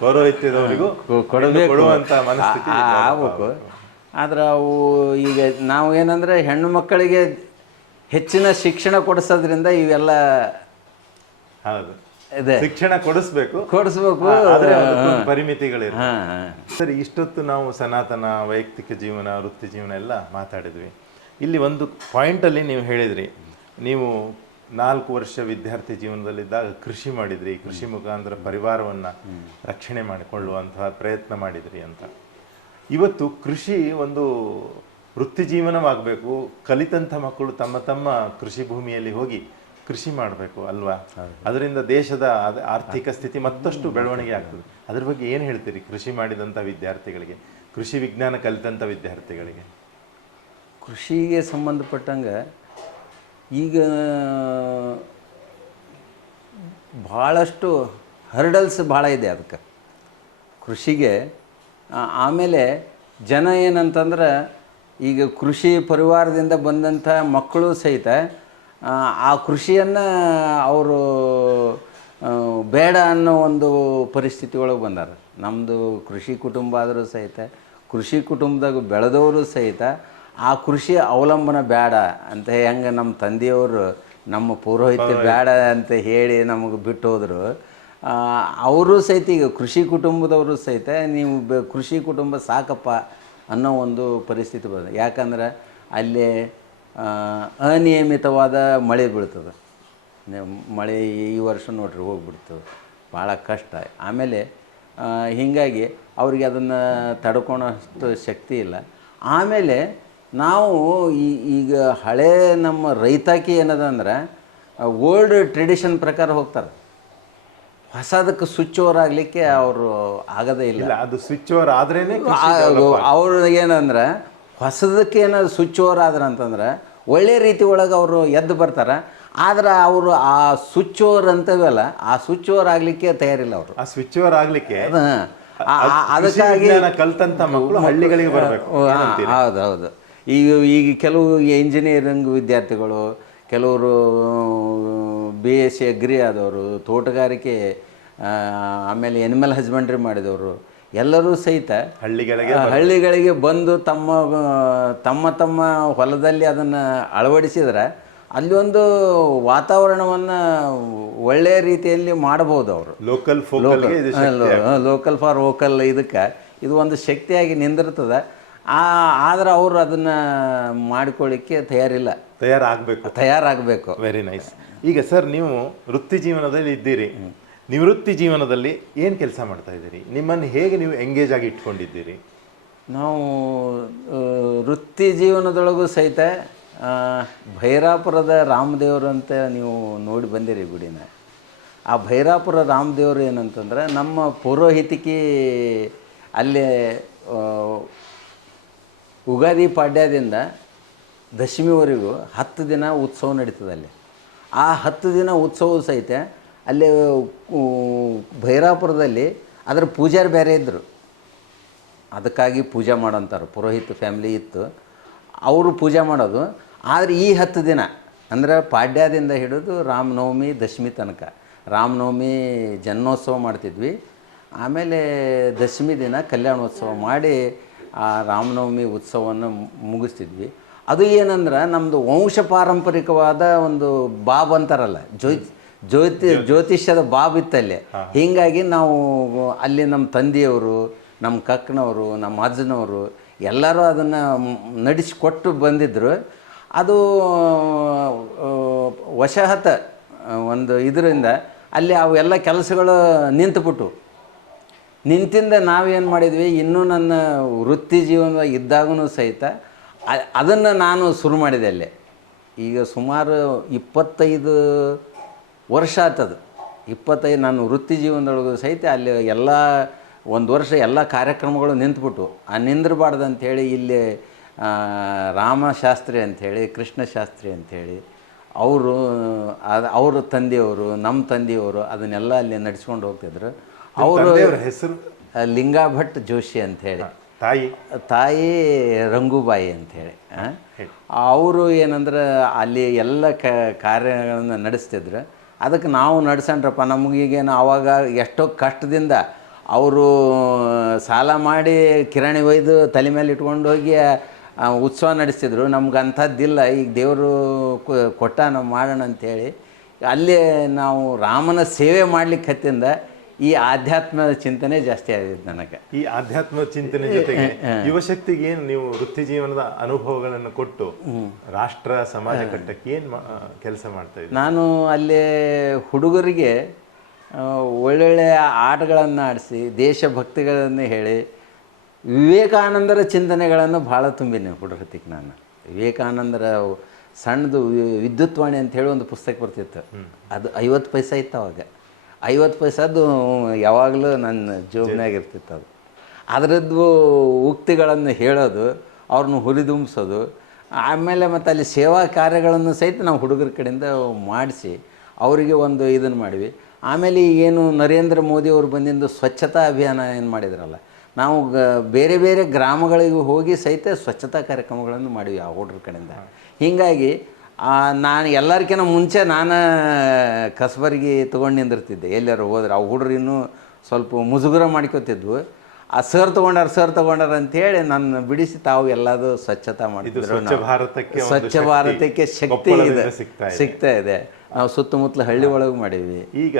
ಪೌರೋಹಿತ್ಯದವರಿಗೂ ಕೊಡುವಂತ ಮನಸ್ಥಿತಿ ಆಗ್ಬೇಕು. ಆದ್ರೆ ಅವು ಈಗ ನಾವು ಏನಂದ್ರೆ ಹೆಣ್ಣು ಮಕ್ಕಳಿಗೆ ಹೆಚ್ಚಿನ ಶಿಕ್ಷಣ ಕೊಡಿಸೋದ್ರಿಂದ ಇವೆಲ್ಲ ಶಿಕ್ಷಣ ಕೊಡಿಸ್ಬೇಕು, ಪರಿಮಿತಿಗಳಿವೆ. ಸರಿ, ಇಷ್ಟೊತ್ತು ನಾವು ಸನಾತನ, ವೈಯಕ್ತಿಕ ಜೀವನ, ವೃತ್ತಿ ಜೀವನ ಎಲ್ಲ ಮಾತಾಡಿದ್ವಿ. ಇಲ್ಲಿ ಒಂದು ಪಾಯಿಂಟಲ್ಲಿ ನೀವು ಹೇಳಿದ್ರಿ, ನೀವು 4 ವರ್ಷ ವಿದ್ಯಾರ್ಥಿ ಜೀವನದಲ್ಲಿದ್ದಾಗ ಕೃಷಿ ಮಾಡಿದ್ರಿ, ಕೃಷಿ ಮುಖಾಂತರ ಪರಿವಾರವನ್ನು ರಕ್ಷಣೆ ಮಾಡಿಕೊಳ್ಳುವಂತಹ ಪ್ರಯತ್ನ ಮಾಡಿದ್ರಿ ಅಂತ. ಇವತ್ತು ಕೃಷಿ ಒಂದು ವೃತ್ತಿ ಜೀವನವಾಗಬೇಕು, ಕಲಿತಂಥ ಮಕ್ಕಳು ತಮ್ಮ ತಮ್ಮ ಕೃಷಿ ಭೂಮಿಯಲ್ಲಿ ಹೋಗಿ ಕೃಷಿ ಮಾಡಬೇಕು ಅಲ್ವಾ? ಅದರಿಂದ ದೇಶದ ಆರ್ಥಿಕ ಸ್ಥಿತಿ ಮತ್ತಷ್ಟು ಬೆಳವಣಿಗೆ ಆಗ್ತದೆ. ಅದ್ರ ಬಗ್ಗೆ ಏನು ಹೇಳ್ತೀರಿ ಕೃಷಿ ಮಾಡಿದಂಥ ವಿದ್ಯಾರ್ಥಿಗಳಿಗೆ, ಕೃಷಿ ವಿಜ್ಞಾನ ಕಲಿತಂಥ ವಿದ್ಯಾರ್ಥಿಗಳಿಗೆ? ಕೃಷಿಗೆ ಸಂಬಂಧಪಟ್ಟಂಗೆ ಈಗ ಭಾಳಷ್ಟು ಹರ್ಡಲ್ಸ್ ಭಾಳ ಇದೆ ಅದಕ್ಕೆ ಕೃಷಿಗೆ. ಆಮೇಲೆ ಜನ ಏನಂತಂದ್ರೆ ಈಗ ಕೃಷಿ ಪರಿವಾರದಿಂದ ಬಂದಂಥ ಮಕ್ಕಳು ಸಹಿತ ಆ ಕೃಷಿಯನ್ನು ಅವರು ಬೇಡ ಅನ್ನೋ ಒಂದು ಪರಿಸ್ಥಿತಿ ಒಳಗೆ ಬಂದಾರ. ನಮ್ಮದು ಕೃಷಿ ಕುಟುಂಬ ಆದರೂ ಸಹಿತ, ಕೃಷಿ ಕುಟುಂಬದಾಗ ಬೆಳೆದವರು ಸಹಿತ ಆ ಕೃಷಿ ಅವಲಂಬನ ಬೇಡ ಅಂತ ಹೆಂಗೆ ನಮ್ಮ ತಂದೆಯವರು ನಮ್ಮ ಪೌರೋಹಿತ್ಯ ಬೇಡ ಅಂತ ಹೇಳಿ ನಮಗೆ ಬಿಟ್ಟು ಹೋದರು, ಅವರು ಸಹಿತ ಈಗ ಕೃಷಿ ಕುಟುಂಬದವರು ಸಹಿತ ನೀವು ಕೃಷಿ ಕುಟುಂಬ ಸಾಕಪ್ಪ ಅನ್ನೋ ಒಂದು ಪರಿಸ್ಥಿತಿ ಬರ್ತದೆ. ಯಾಕಂದ್ರೆ ಅಲ್ಲಿ ಅನಿಯಮಿತವಾದ ಮಳೆ ಬೀಳ್ತದೆ. ಮಳೆ ಈ ವರ್ಷ ನೋಡ್ರಿ ಹೋಗ್ಬಿಡ್ತದೆ, ಭಾಳ ಕಷ್ಟ. ಆಮೇಲೆ ಹೀಗಾಗಿ ಅವ್ರಿಗೆ ಅದನ್ನು ತಡ್ಕೊಳೋಷ್ಟು ಶಕ್ತಿ ಇಲ್ಲ. ಆಮೇಲೆ ನಾವು ಈಗ ಹಳೆ ನಮ್ಮ ರೈತಾಕಿ ಏನದಂದ್ರೆ ಓಲ್ಡ್ ಟ್ರೆಡಿಷನ್ ಪ್ರಕಾರ ಹೋಗ್ತಾರೆ. ಹೊಸದಕ್ಕೆ ಸ್ವಿಚ್ ಓವರ್ ಆಗಲಿಕ್ಕೆ ಅವರು ಆಗೋದೇ ಇಲ್ಲ. ಅದು ಸ್ವಿಚ್ ಓವರ್ ಆದ್ರೇನೆ ಅವ್ರು ಏನಂದ್ರೆ ಹೊಸದಕ್ಕೆ ಏನಾದ್ರು ಸ್ವಿಚ್ ಓವರ್ ಆದ್ರೆ ಅಂತಂದ್ರೆ ಒಳ್ಳೆ ರೀತಿ ಒಳಗೆ ಅವರು ಎದ್ದು ಬರ್ತಾರೆ. ಆದ್ರೆ ಅವರು ಆ ಸ್ವಿಚ್ ಓವರ್ ಅಂತವಲ್ಲ, ಆ ಸ್ವಿಚ್ ಓವರ್ ಆಗಲಿಕ್ಕೆ ತಯಾರಿಲ್ಲ ಅವರು. ಆ ಸ್ವಿಚ್ ಓವರ್ ಆಗಲಿಕ್ಕೆ ಅದಕ್ಕಾಗಿ ಕಲ್ತಂತ ಮಕ್ಕಳು ಹಳ್ಳಿಗಳಿಗೆ ಬರಬೇಕು. ಹೌದೌದು. ಈಗ ಕೆಲವು ಇಂಜಿನಿಯರಿಂಗ್ ವಿದ್ಯಾರ್ಥಿಗಳು, ಕೆಲವರು BSc ಅಗ್ರಿ ಆದವರು, ತೋಟಗಾರಿಕೆ, ಆಮೇಲೆ ಎನಿಮಲ್ ಹಸ್ಬೆಂಡ್ರಿ ಮಾಡಿದವರು ಎಲ್ಲರೂ ಸಹಿತ ಹಳ್ಳಿಗಳಿಗೆ ಬಂದು ತಮ್ಮ ತಮ್ಮ ಹೊಲದಲ್ಲಿ ಅದನ್ನು ಅಳವಡಿಸಿದ್ರೆ ಅಲ್ಲಿ ಒಂದು ವಾತಾವರಣವನ್ನು ಒಳ್ಳೆಯ ರೀತಿಯಲ್ಲಿ ಮಾಡಬಹುದು ಅವರು. ಲೋಕಲ್ ಫಾರ್ ವೋಕಲ್ ಇದಕ್ಕೆ ಇದು ಒಂದು ಶಕ್ತಿಯಾಗಿ ನಿಂದಿರ್ತದೆ. ಆದ್ರೆ ಅವರು ಅದನ್ನು ಮಾಡಿಕೊಳ್ಳಿಕ್ಕೆ ತಯಾರಾಗಬೇಕು. Very nice. ಈಗ ಸರ್, ನೀವು ವೃತ್ತಿ ಜೀವನದಲ್ಲಿ ಇದ್ದೀರಿ, ನಿವೃತ್ತಿ ಜೀವನದಲ್ಲಿ ಏನು ಕೆಲಸ ಮಾಡ್ತಾ ಇದ್ದೀರಿ? ನಿಮ್ಮನ್ನು ಹೇಗೆ ನೀವು ಎಂಗೇಜ್ ಆಗಿ ಇಟ್ಕೊಂಡಿದ್ದೀರಿ? ನಾವು ವೃತ್ತಿ ಜೀವನದೊಳಗೂ ಸಹಿತ ಭೈರಾಪುರದ ರಾಮದೇವರು ಅಂತ ನೀವು ನೋಡಿ ಬಂದಿರಿ ಗುಡಿನ. ಆ ಭೈರಾಪುರ ರಾಮದೇವರು ಏನಂತಂದ್ರೆ ನಮ್ಮ ಪೌರೋಹಿತಿಕಿ ಅಲ್ಲೇ ಉಗಾದಿ ಪಾಡ್ಯದಿಂದ ದಶಮಿವರೆಗೂ 10 ದಿನ ಉತ್ಸವ ನಡೀತದೆ ಅಲ್ಲಿ. ಆ 10 ದಿನ ಉತ್ಸವ ಸಹಿತ ಅಲ್ಲಿ ಭೈರಾಪುರದಲ್ಲಿ ಅದರ ಪೂಜಾರಿ ಬೇರೆ ಇದ್ದರು. ಅದಕ್ಕಾಗಿ ಪೂಜೆ ಮಾಡೋಂಥವ್ರು ಪುರೋಹಿತ ಫ್ಯಾಮಿಲಿ ಇತ್ತು, ಅವರು ಪೂಜೆ ಮಾಡೋದು. ಆದರೆ ಈ 10 ದಿನ ಅಂದರೆ ಪಾಡ್ಯದಿಂದ ಹಿಡಿದು ರಾಮನವಮಿ ದಶಮಿ ತನಕ, ರಾಮನವಮಿ ಜನ್ಮೋತ್ಸವ ಮಾಡ್ತಿದ್ವಿ. ಆಮೇಲೆ ದಶಮಿ ದಿನ ಕಲ್ಯಾಣೋತ್ಸವ ಮಾಡಿ ಆ ರಾಮನವಮಿ ಉತ್ಸವವನ್ನು ಮುಗಿಸ್ತಿದ್ವಿ. ಅದು ಏನಂದ್ರೆ ನಮ್ಮದು ವಂಶ ಪಾರಂಪರಿಕವಾದ ಒಂದು ಬಾಬ್ ಅಂತಾರಲ್ಲ, ಜ್ಯೋತಿಷ್ಯದ ಬಾಬ್ ಇತ್ತಲ್ಲಿ. ಹೀಗಾಗಿ ನಾವು ಅಲ್ಲಿ ನಮ್ಮ ತಂದೆಯವರು, ನಮ್ಮ ಕಕ್ಕನವರು, ನಮ್ಮ ಅಜ್ಜನವರು ಎಲ್ಲರೂ ಅದನ್ನು ನಡೆಸಿಕೊಟ್ಟು ಬಂದಿದ್ದರು. ಅದು ವಶಹತ ಒಂದು ಇದರಿಂದ ಅಲ್ಲಿ ಅವೆಲ್ಲ ಕೆಲಸಗಳು ನಿಂತುಬಿಟ್ಟು ನಿಂತಿಂದ ನಾವೇನು ಮಾಡಿದ್ವಿ, ಇನ್ನೂ ನನ್ನ ವೃತ್ತಿ ಜೀವನ ಇದ್ದಾಗೂ ಸಹಿತ ಅದನ್ನು ನಾನು ಶುರು ಮಾಡಿದೆ ಅಲ್ಲೇ. ಈಗ ಸುಮಾರು 25 ವರ್ಷ ಆಗ್ತದೆ. 25 ನಾನು ವೃತ್ತಿ ಜೀವನದೊಳಗೂ ಸಹಿತ ಅಲ್ಲಿ ಎಲ್ಲ 1 ವರ್ಷ ಎಲ್ಲ ಕಾರ್ಯಕ್ರಮಗಳು ನಿಂತುಬಿಟ್ಟು ನಿಂದಿರಬಾರ್ದು ಅಂಥೇಳಿ ಇಲ್ಲಿ ರಾಮಶಾಸ್ತ್ರಿ ಅಂಥೇಳಿ, ಕೃಷ್ಣಶಾಸ್ತ್ರಿ ಅಂಥೇಳಿ ಅವ್ರ ತಂದೆಯವರು, ನಮ್ಮ ತಂದೆಯವರು ಅದನ್ನೆಲ್ಲ ಅಲ್ಲಿ ನಡೆಸ್ಕೊಂಡು ಹೋಗ್ತಿದ್ರು. ಅವರು ಹೆಸರು ಲಿಂಗಾ ಭಟ್ ಜೋಶಿ ಅಂಥೇಳಿ, ತಾಯಿ ರಂಗುಬಾಯಿ ಅಂಥೇಳಿ. ಅವರು ಏನಂದ್ರೆ ಅಲ್ಲಿ ಎಲ್ಲ ಕಾರ್ಯಗಳನ್ನು ನಡೆಸ್ತಿದ್ರು. ಅದಕ್ಕೆ ನಾವು ನಡೆಸಣ್ರಪ್ಪ, ನಮಗೀಗೇನು ಆವಾಗ ಎಷ್ಟೋ ಕಷ್ಟದಿಂದ ಅವರು ಸಾಲ ಮಾಡಿ ಕಿರಾಣಿ ಒಯ್ದು ತಲೆ ಮೇಲೆ ಇಟ್ಕೊಂಡು ಹೋಗಿ ಉತ್ಸವ ನಡೆಸ್ತಿದ್ರು. ನಮ್ಗೆ ಅಂಥದ್ದಿಲ್ಲ, ಈಗ ದೇವರು ಕೊಟ್ಟ ನಾವು ಮಾಡೋಣ ಅಂಥೇಳಿ ಅಲ್ಲೇ ನಾವು ರಾಮನ ಸೇವೆ ಮಾಡ್ಲಿಕ್ಕೆ ಹತ್ತಿಂದ ಈ ಆಧ್ಯಾತ್ಮದ ಚಿಂತನೆ ಜಾಸ್ತಿ ಆಗಿದ್ದು ನನಗೆ. ಈ ಆಧ್ಯಾತ್ಮ ಚಿಂತನೆ ಜೊತೆಗೆ ಯುವಶಕ್ತಿಗೆ ಏನು ನೀವು ವೃತ್ತಿ ಜೀವನದ ಅನುಭವಗಳನ್ನು ಕೊಟ್ಟು ರಾಷ್ಟ್ರ ಸಮಾಜ ಕಟ್ಟಕ್ಕೆ ಏನು ಕೆಲಸ ಮಾಡ್ತಾ ಇದ್ದೀರಿ? ನಾನು ಅಲ್ಲೇ ಹುಡುಗರಿಗೆ ಒಳ್ಳೊಳ್ಳೆಯ ಆಟಗಳನ್ನು ಆಡಿಸಿ ದೇಶಭಕ್ತಿಗಳನ್ನು ಹೇಳಿ ವಿವೇಕಾನಂದರ ಚಿಂತನೆಗಳನ್ನು ಭಾಳ ತುಂಬಿನಿ ಹುಡುಗತಿಗೆ. ನಾನು ವಿವೇಕಾನಂದರ ಸಣ್ಣದು ವಿದ್ಯುತ್ವಾಣಿ ಅಂತ ಹೇಳಿ ಒಂದು ಪುಸ್ತಕ ಬರ್ತಿತ್ತು. ಅದು 50 ಪೈಸೆ ಇತ್ತು ಅವಾಗ. 50 ಪೈಸದ್ದು ಯಾವಾಗಲೂ ನನ್ನ ಜೋಬ್ನಾಗ ಇರ್ತಿತ್ತು. ಅದು ಅದರದ್ದು ಉಕ್ತಿಗಳನ್ನು ಹೇಳೋದು, ಅವ್ರನ್ನ ಹುರಿದುಂಬಿಸೋದು, ಆಮೇಲೆ ಮತ್ತು ಅಲ್ಲಿ ಸೇವಾ ಕಾರ್ಯಗಳನ್ನು ಸಹಿತ ನಾವು ಹುಡುಗರ ಕಡೆಯಿಂದ ಮಾಡಿಸಿ ಅವರಿಗೆ ಒಂದು ಇದನ್ನು ಮಾಡಿವಿ. ಆಮೇಲೆ ಏನು ನರೇಂದ್ರ ಮೋದಿಯವರು ಬಂದಿಂದ ಸ್ವಚ್ಛತಾ ಅಭಿಯಾನ ಏನು ಮಾಡಿದ್ರಲ್ಲ, ನಾವು ಬೇರೆ ಬೇರೆ ಗ್ರಾಮಗಳಿಗೂ ಹೋಗಿ ಸಹಿತ ಸ್ವಚ್ಛತಾ ಕಾರ್ಯಕ್ರಮಗಳನ್ನು ಮಾಡಿವಿ ಆ ಹುಡುಗ್ರ ಕಡೆಯಿಂದ. ಹೀಗಾಗಿ ನಾನು ಎಲ್ಲರಿಗಿಂತ ಮುಂಚೆ ನಾನು ಕಸಬರಿಗೆ ತೊಗೊಂಡು ನಿಂದಿರ್ತಿದ್ದೆ. ಎಲ್ಲರೂ ಹೋದ್ರೆ ಆ ಹುಡುಗರು ಇನ್ನೂ ಸ್ವಲ್ಪ ಮುಜುಗರ ಮಾಡ್ಕೋತಿದ್ವು. ಆ ಸರ್ ತೊಗೊಂಡಾರ ಅಂತೇಳಿ ನನ್ನ ಬಿಡಿಸಿ ತಾವು ಎಲ್ಲದು ಸ್ವಚ್ಛತಾ ಮಾಡಿದ್ರು. ಸ್ವಚ್ಛ ಭಾರತಕ್ಕೆ ಶಕ್ತಿ ಇದೆ, ಸಿಗ್ತಾ ಇದೆ. ನಾವು ಸುತ್ತಮುತ್ತಲ ಹಳ್ಳಿ ಒಳಗೆ ಮಾಡೀವಿ. ಈಗ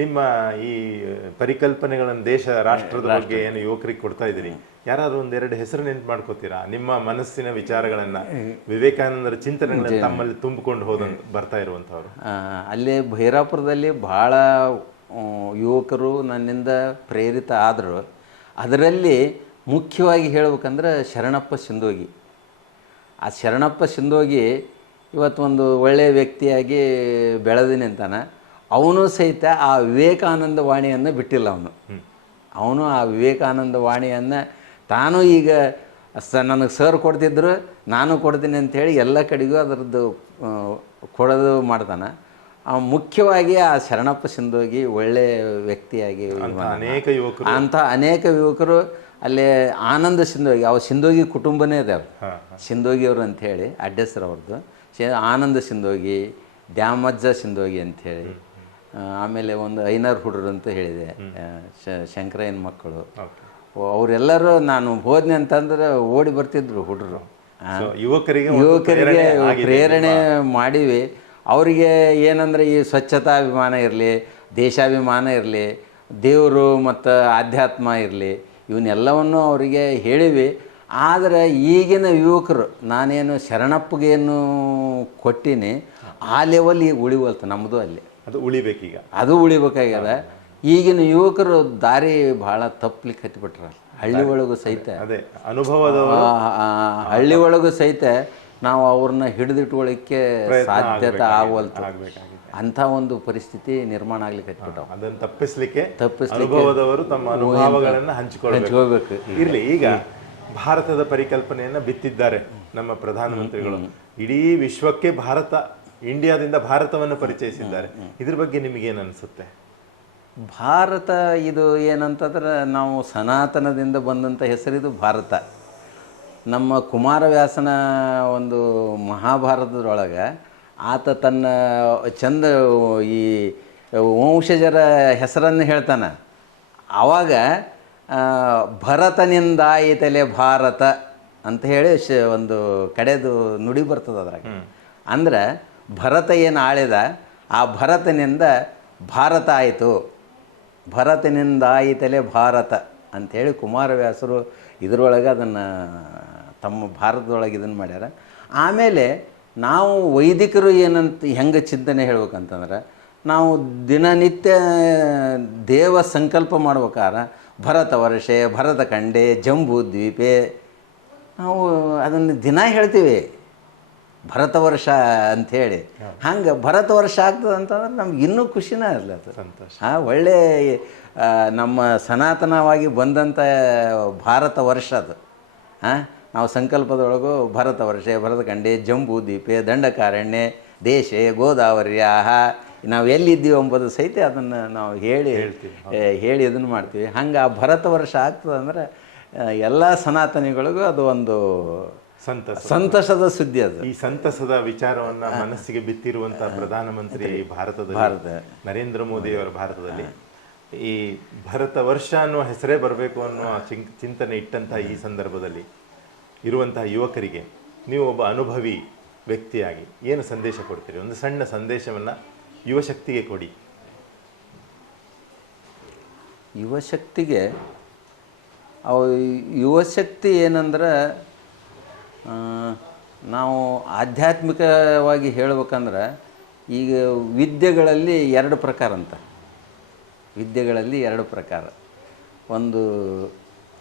ನಿಮ್ಮ ಈ ಪರಿಕಲ್ಪನೆಗಳನ್ನು ದೇಶ ರಾಷ್ಟ್ರದ ಬಗ್ಗೆ ಏನು ಯುವಕರಿಗೆ ಕೊಡ್ತಾ ಇದ್ದೀರಿ, ಯಾರಾದ್ರೂ ಒಂದೆರಡು ಹೆಸರು ನೆನ್ಪು ಮಾಡ್ಕೋತೀರಾ? ನಿಮ್ಮ ಮನಸ್ಸಿನ ವಿಚಾರಗಳನ್ನ, ವಿವೇಕಾನಂದರ ಚಿಂತನೆಗಳನ್ನ ತಮ್ಮಲ್ಲಿ ತುಂಬಿಕೊಂಡು ಬರ್ತಾ ಇರುವಂಥವ್ರು. ಅಲ್ಲೇ ಭೈರಾಪುರದಲ್ಲಿ ಭಾಳ ಯುವಕರು ನನ್ನಿಂದ ಪ್ರೇರಿತ ಆದರು. ಅದರಲ್ಲಿ ಮುಖ್ಯವಾಗಿ ಹೇಳ್ಬೇಕಂದ್ರೆ ಶರಣಪ್ಪ ಸಿಂದೋಗಿ. ಆ ಶರಣಪ್ಪ ಸಿಂದೋಗಿ ಇವತ್ತು ಒಂದು ಒಳ್ಳೆಯ ವ್ಯಕ್ತಿಯಾಗಿ ಬೆಳೆದು ನಿಂತಾನೆ. ಅವನು ಸಹಿತ ಆ ವಿವೇಕಾನಂದ ವಾಣಿಯನ್ನು ಬಿಟ್ಟಿಲ್ಲ. ಅವನು ಆ ವಿವೇಕಾನಂದ ವಾಣಿಯನ್ನು ತಾನು ಈಗ ನನಗೆ ಸರ್ ಕೊಡ್ತಿದ್ರು, ನಾನು ಕೊಡ್ತೀನಿ ಅಂಥೇಳಿ ಎಲ್ಲ ಕಡೆಗೂ ಅದರದ್ದು ಕೊಡೋದು ಮಾಡ್ತಾನೆ. ಮುಖ್ಯವಾಗಿ ಆ ಶರಣಪ್ಪ ಸಿಂದೋಗಿ ಒಳ್ಳೆಯ ವ್ಯಕ್ತಿಯಾಗಿ ಅಂಥ ಅನೇಕ ಯುವಕರು ಅಲ್ಲೇ ಆನಂದ ಸಿಂದೋಗಿ, ಅವ್ರ ಸಿಂದೋಗಿ ಕುಟುಂಬನೇ ಇದೆ. ಅವ್ರು ಸಿಂದೋಗಿಯವರು ಅಂಥೇಳಿ ಅಡ್ಡೆಸರು ಅವ್ರದ್ದು. ಆನಂದ ಸಿಂದೋಗಿ, ದ್ಯಾಮಜ್ಜ ಸಿಂದೋಗಿ ಅಂಥೇಳಿ, ಆಮೇಲೆ ಒಂದು ಐನಾರು ಹುಡುಗರು ಅಂತ ಹೇಳಿದೆ, ಶಂಕರಯ್ಯನ ಮಕ್ಕಳು. ಅವರೆಲ್ಲರೂ ನಾನು ಹೋದ್ನೆ ಅಂತಂದ್ರೆ ಓಡಿ ಬರ್ತಿದ್ರು ಹುಡುಗರು. ಯುವಕರಿಗೆ ಪ್ರೇರಣೆ ಮಾಡಿವಿ. ಅವರಿಗೆ ಏನಂದರೆ ಈ ಸ್ವಚ್ಛತಾಭಿಮಾನ ಇರಲಿ, ದೇಶಾಭಿಮಾನ ಇರಲಿ, ದೇವರು ಮತ್ತು ಆಧ್ಯಾತ್ಮ ಇರಲಿ, ಇವನ್ನೆಲ್ಲವನ್ನು ಅವರಿಗೆ ಹೇಳಿವಿ. ಆದರೆ ಈಗಿನ ಯುವಕರು, ನಾನೇನು ಶರಣಪ್ಪಗೇನು ಕೊಟ್ಟಿನಿ ಆ ಲೆವೆಲ್ ಈಗ ಉಳಿವಲ್ತು ನಮ್ಮದು. ಅಲ್ಲಿ ಅದು ಉಳಿಬೇಕೀಗ, ಅದು ಉಳಿಬೇಕಾಗ್ಯದ. ಈಗಿನ ಯುವಕರು ದಾರಿ ಭಾಳ ತಪ್ಪಲಿಕ್ಕೆ ಹತ್ತಿಬಿಟ್ರ. ಹಳ್ಳಿ ಒಳಗೂ ಸಹಿತ ಅನುಭವದ ಹಳ್ಳಿ ಒಳಗೂ ಸಹಿತ ನಾವು ಅವ್ರನ್ನ ಹಿಡಿದಿಟ್ಕೊಳ್ಳಿಕ್ಕೆ ಸಾಧ್ಯತೆ ಆಗವಲ್ತು. ಅಂಥ ಒಂದು ಪರಿಸ್ಥಿತಿ ನಿರ್ಮಾಣ ಆಗ್ಲಿಕ್ಕೆ ಹತ್ಬಿಟ್ಟವು. ಅದನ್ನು ತಪ್ಪಿಸ್ಲಿಕ್ಕೆ ಅನುಭವದವರು ತಮ್ಮ ಅನುಭವಗಳನ್ನು ಹಂಚಿಕೊಳ್ಳಬೇಕು. ಇರಲಿ, ಈಗ ಭಾರತದ ಪರಿಕಲ್ಪನೆಯನ್ನು ಬಿತ್ತಿದ್ದಾರೆ ನಮ್ಮ ಪ್ರಧಾನಮಂತ್ರಿಗಳು. ಇಡೀ ವಿಶ್ವಕ್ಕೆ ಇಂಡಿಯಾದಿಂದ ಭಾರತವನ್ನು ಪರಿಚಯಿಸಿದ್ದಾರೆ. ಇದ್ರ ಬಗ್ಗೆ ನಿಮಗೇನು ಅನಿಸುತ್ತೆ? ಭಾರತ ಇದು ಏನಂತಂದ್ರೆ, ನಾವು ಸನಾತನದಿಂದ ಬಂದಂಥ ಹೆಸರಿದು ಭಾರತ. ನಮ್ಮ ಕುಮಾರವ್ಯಾಸನ ಒಂದು ಮಹಾಭಾರತದೊಳಗೆ ಆತ ತನ್ನ ಚಂದ ಈ ವಂಶಜರ ಹೆಸರನ್ನು ಹೇಳ್ತಾನೆ. ಆವಾಗ ಭರತನಿಂದಾಯಿತಲೆ ಭಾರತ ಅಂತ ಹೇಳಿ ಒಂದು ಕಡೆದು ನುಡಿ ಬರ್ತದೆ ಅದ್ರಾಗ. ಅಂದ್ರೆ ಭರತ ಏನು ಆಳಿದ, ಆ ಭರತನಿಂದ ಭಾರತ ಆಯಿತು. ಭರತನಿಂದಾಯಿತಲೆ ಭಾರತ ಅಂಥೇಳಿ ಕುಮಾರವ್ಯಾಸರು ಇದರೊಳಗೆ ಅದನ್ನು ತಮ್ಮ ಭಾರತದೊಳಗೆ ಇದನ್ನು ಮಾಡ್ಯಾರ. ಆಮೇಲೆ ನಾವು ವೈದಿಕರು ಏನಂತ ಹೆಂಗೆ ಚಿಂತನೆ ಹೇಳ್ಬೇಕಂತಂದ್ರೆ, ನಾವು ದಿನನಿತ್ಯ ದೇವ ಸಂಕಲ್ಪ ಮಾಡ್ಬೇಕಾದ್ರೆ ಭರತ ವರ್ಷೆ, ಭರತ ಖಂಡೆ, ಜಂಬೂ ದ್ವೀಪೆ, ನಾವು ಅದನ್ನು ದಿನ ಹೇಳ್ತೀವಿ ಭರತ ವರ್ಷ ಅಂಥೇಳಿ. ಹಂಗೆ ಭರತ ವರ್ಷ ಆಗ್ತದೆ ಅಂತಂದ್ರೆ ನಮ್ಗೆ ಇನ್ನೂ ಖುಷಿನೇ ಇರಲಿ. ಅದು ಸಂತೋಷ. ಒಳ್ಳೆಯ ನಮ್ಮ ಸನಾತನವಾಗಿ ಬಂದಂಥ ಭಾರತ ವರ್ಷ ಅದು. ನಾವು ಸಂಕಲ್ಪದೊಳಗೂ ಭರತ ವರ್ಷೆ, ಭರತಖಂಡೆ, ಜಂಬೂ ದ್ವೀಪೆ, ದಂಡಕಾರಣ್ಯ, ದೇಶೆ, ಗೋದಾವರ್ಯಾಹ, ನಾವು ಎಲ್ಲಿದ್ದೀವಿ ಎಂಬುದು ಸಹಿತ ಅದನ್ನು ನಾವು ಹೇಳಿ ಇದನ್ನು ಮಾಡ್ತೀವಿ. ಹಂಗೆ ಆ ಭರತ ವರ್ಷ ಆಗ್ತದೆ ಅಂದರೆ ಎಲ್ಲ ಸನಾತನಿಗಳಿಗೂ ಅದು ಒಂದು ಸಂತಸದ ಸುದ್ದಿ. ಅದು ಈ ಸಂತಸದ ವಿಚಾರವನ್ನು ಮನಸ್ಸಿಗೆ ಬಿತ್ತಿರುವಂತಹ ಪ್ರಧಾನಮಂತ್ರಿ ಭಾರತ ನರೇಂದ್ರ ಮೋದಿ ಅವರ ಭಾರತದಲ್ಲಿ ಈ ಭರತ ವರ್ಷ ಅನ್ನುವ ಹೆಸರೇ ಬರಬೇಕು ಅನ್ನುವ ಚಿಂತನೆ ಇಟ್ಟಂತಹ ಈ ಸಂದರ್ಭದಲ್ಲಿ ಇರುವಂತಹ ಯುವಕರಿಗೆ ನೀವು ಒಬ್ಬ ಅನುಭವಿ ವ್ಯಕ್ತಿಯಾಗಿ ಏನು ಸಂದೇಶ ಕೊಡ್ತೀರಿ? ಒಂದು ಸಣ್ಣ ಸಂದೇಶವನ್ನು ಯುವಶಕ್ತಿಗೆ ಕೊಡಿ. ಯುವಶಕ್ತಿಗೆ ಅವು ಯುವಶಕ್ತಿ ಏನಂದ್ರೆ ನಾವು ಆಧ್ಯಾತ್ಮಿಕವಾಗಿ ಹೇಳ್ಬೇಕಂದ್ರೆ ಈಗ ವಿದ್ಯೆಗಳಲ್ಲಿ ಎರಡು ಪ್ರಕಾರ ಅಂತ. ವಿದ್ಯೆಗಳಲ್ಲಿ ಎರಡು ಪ್ರಕಾರ, ಒಂದು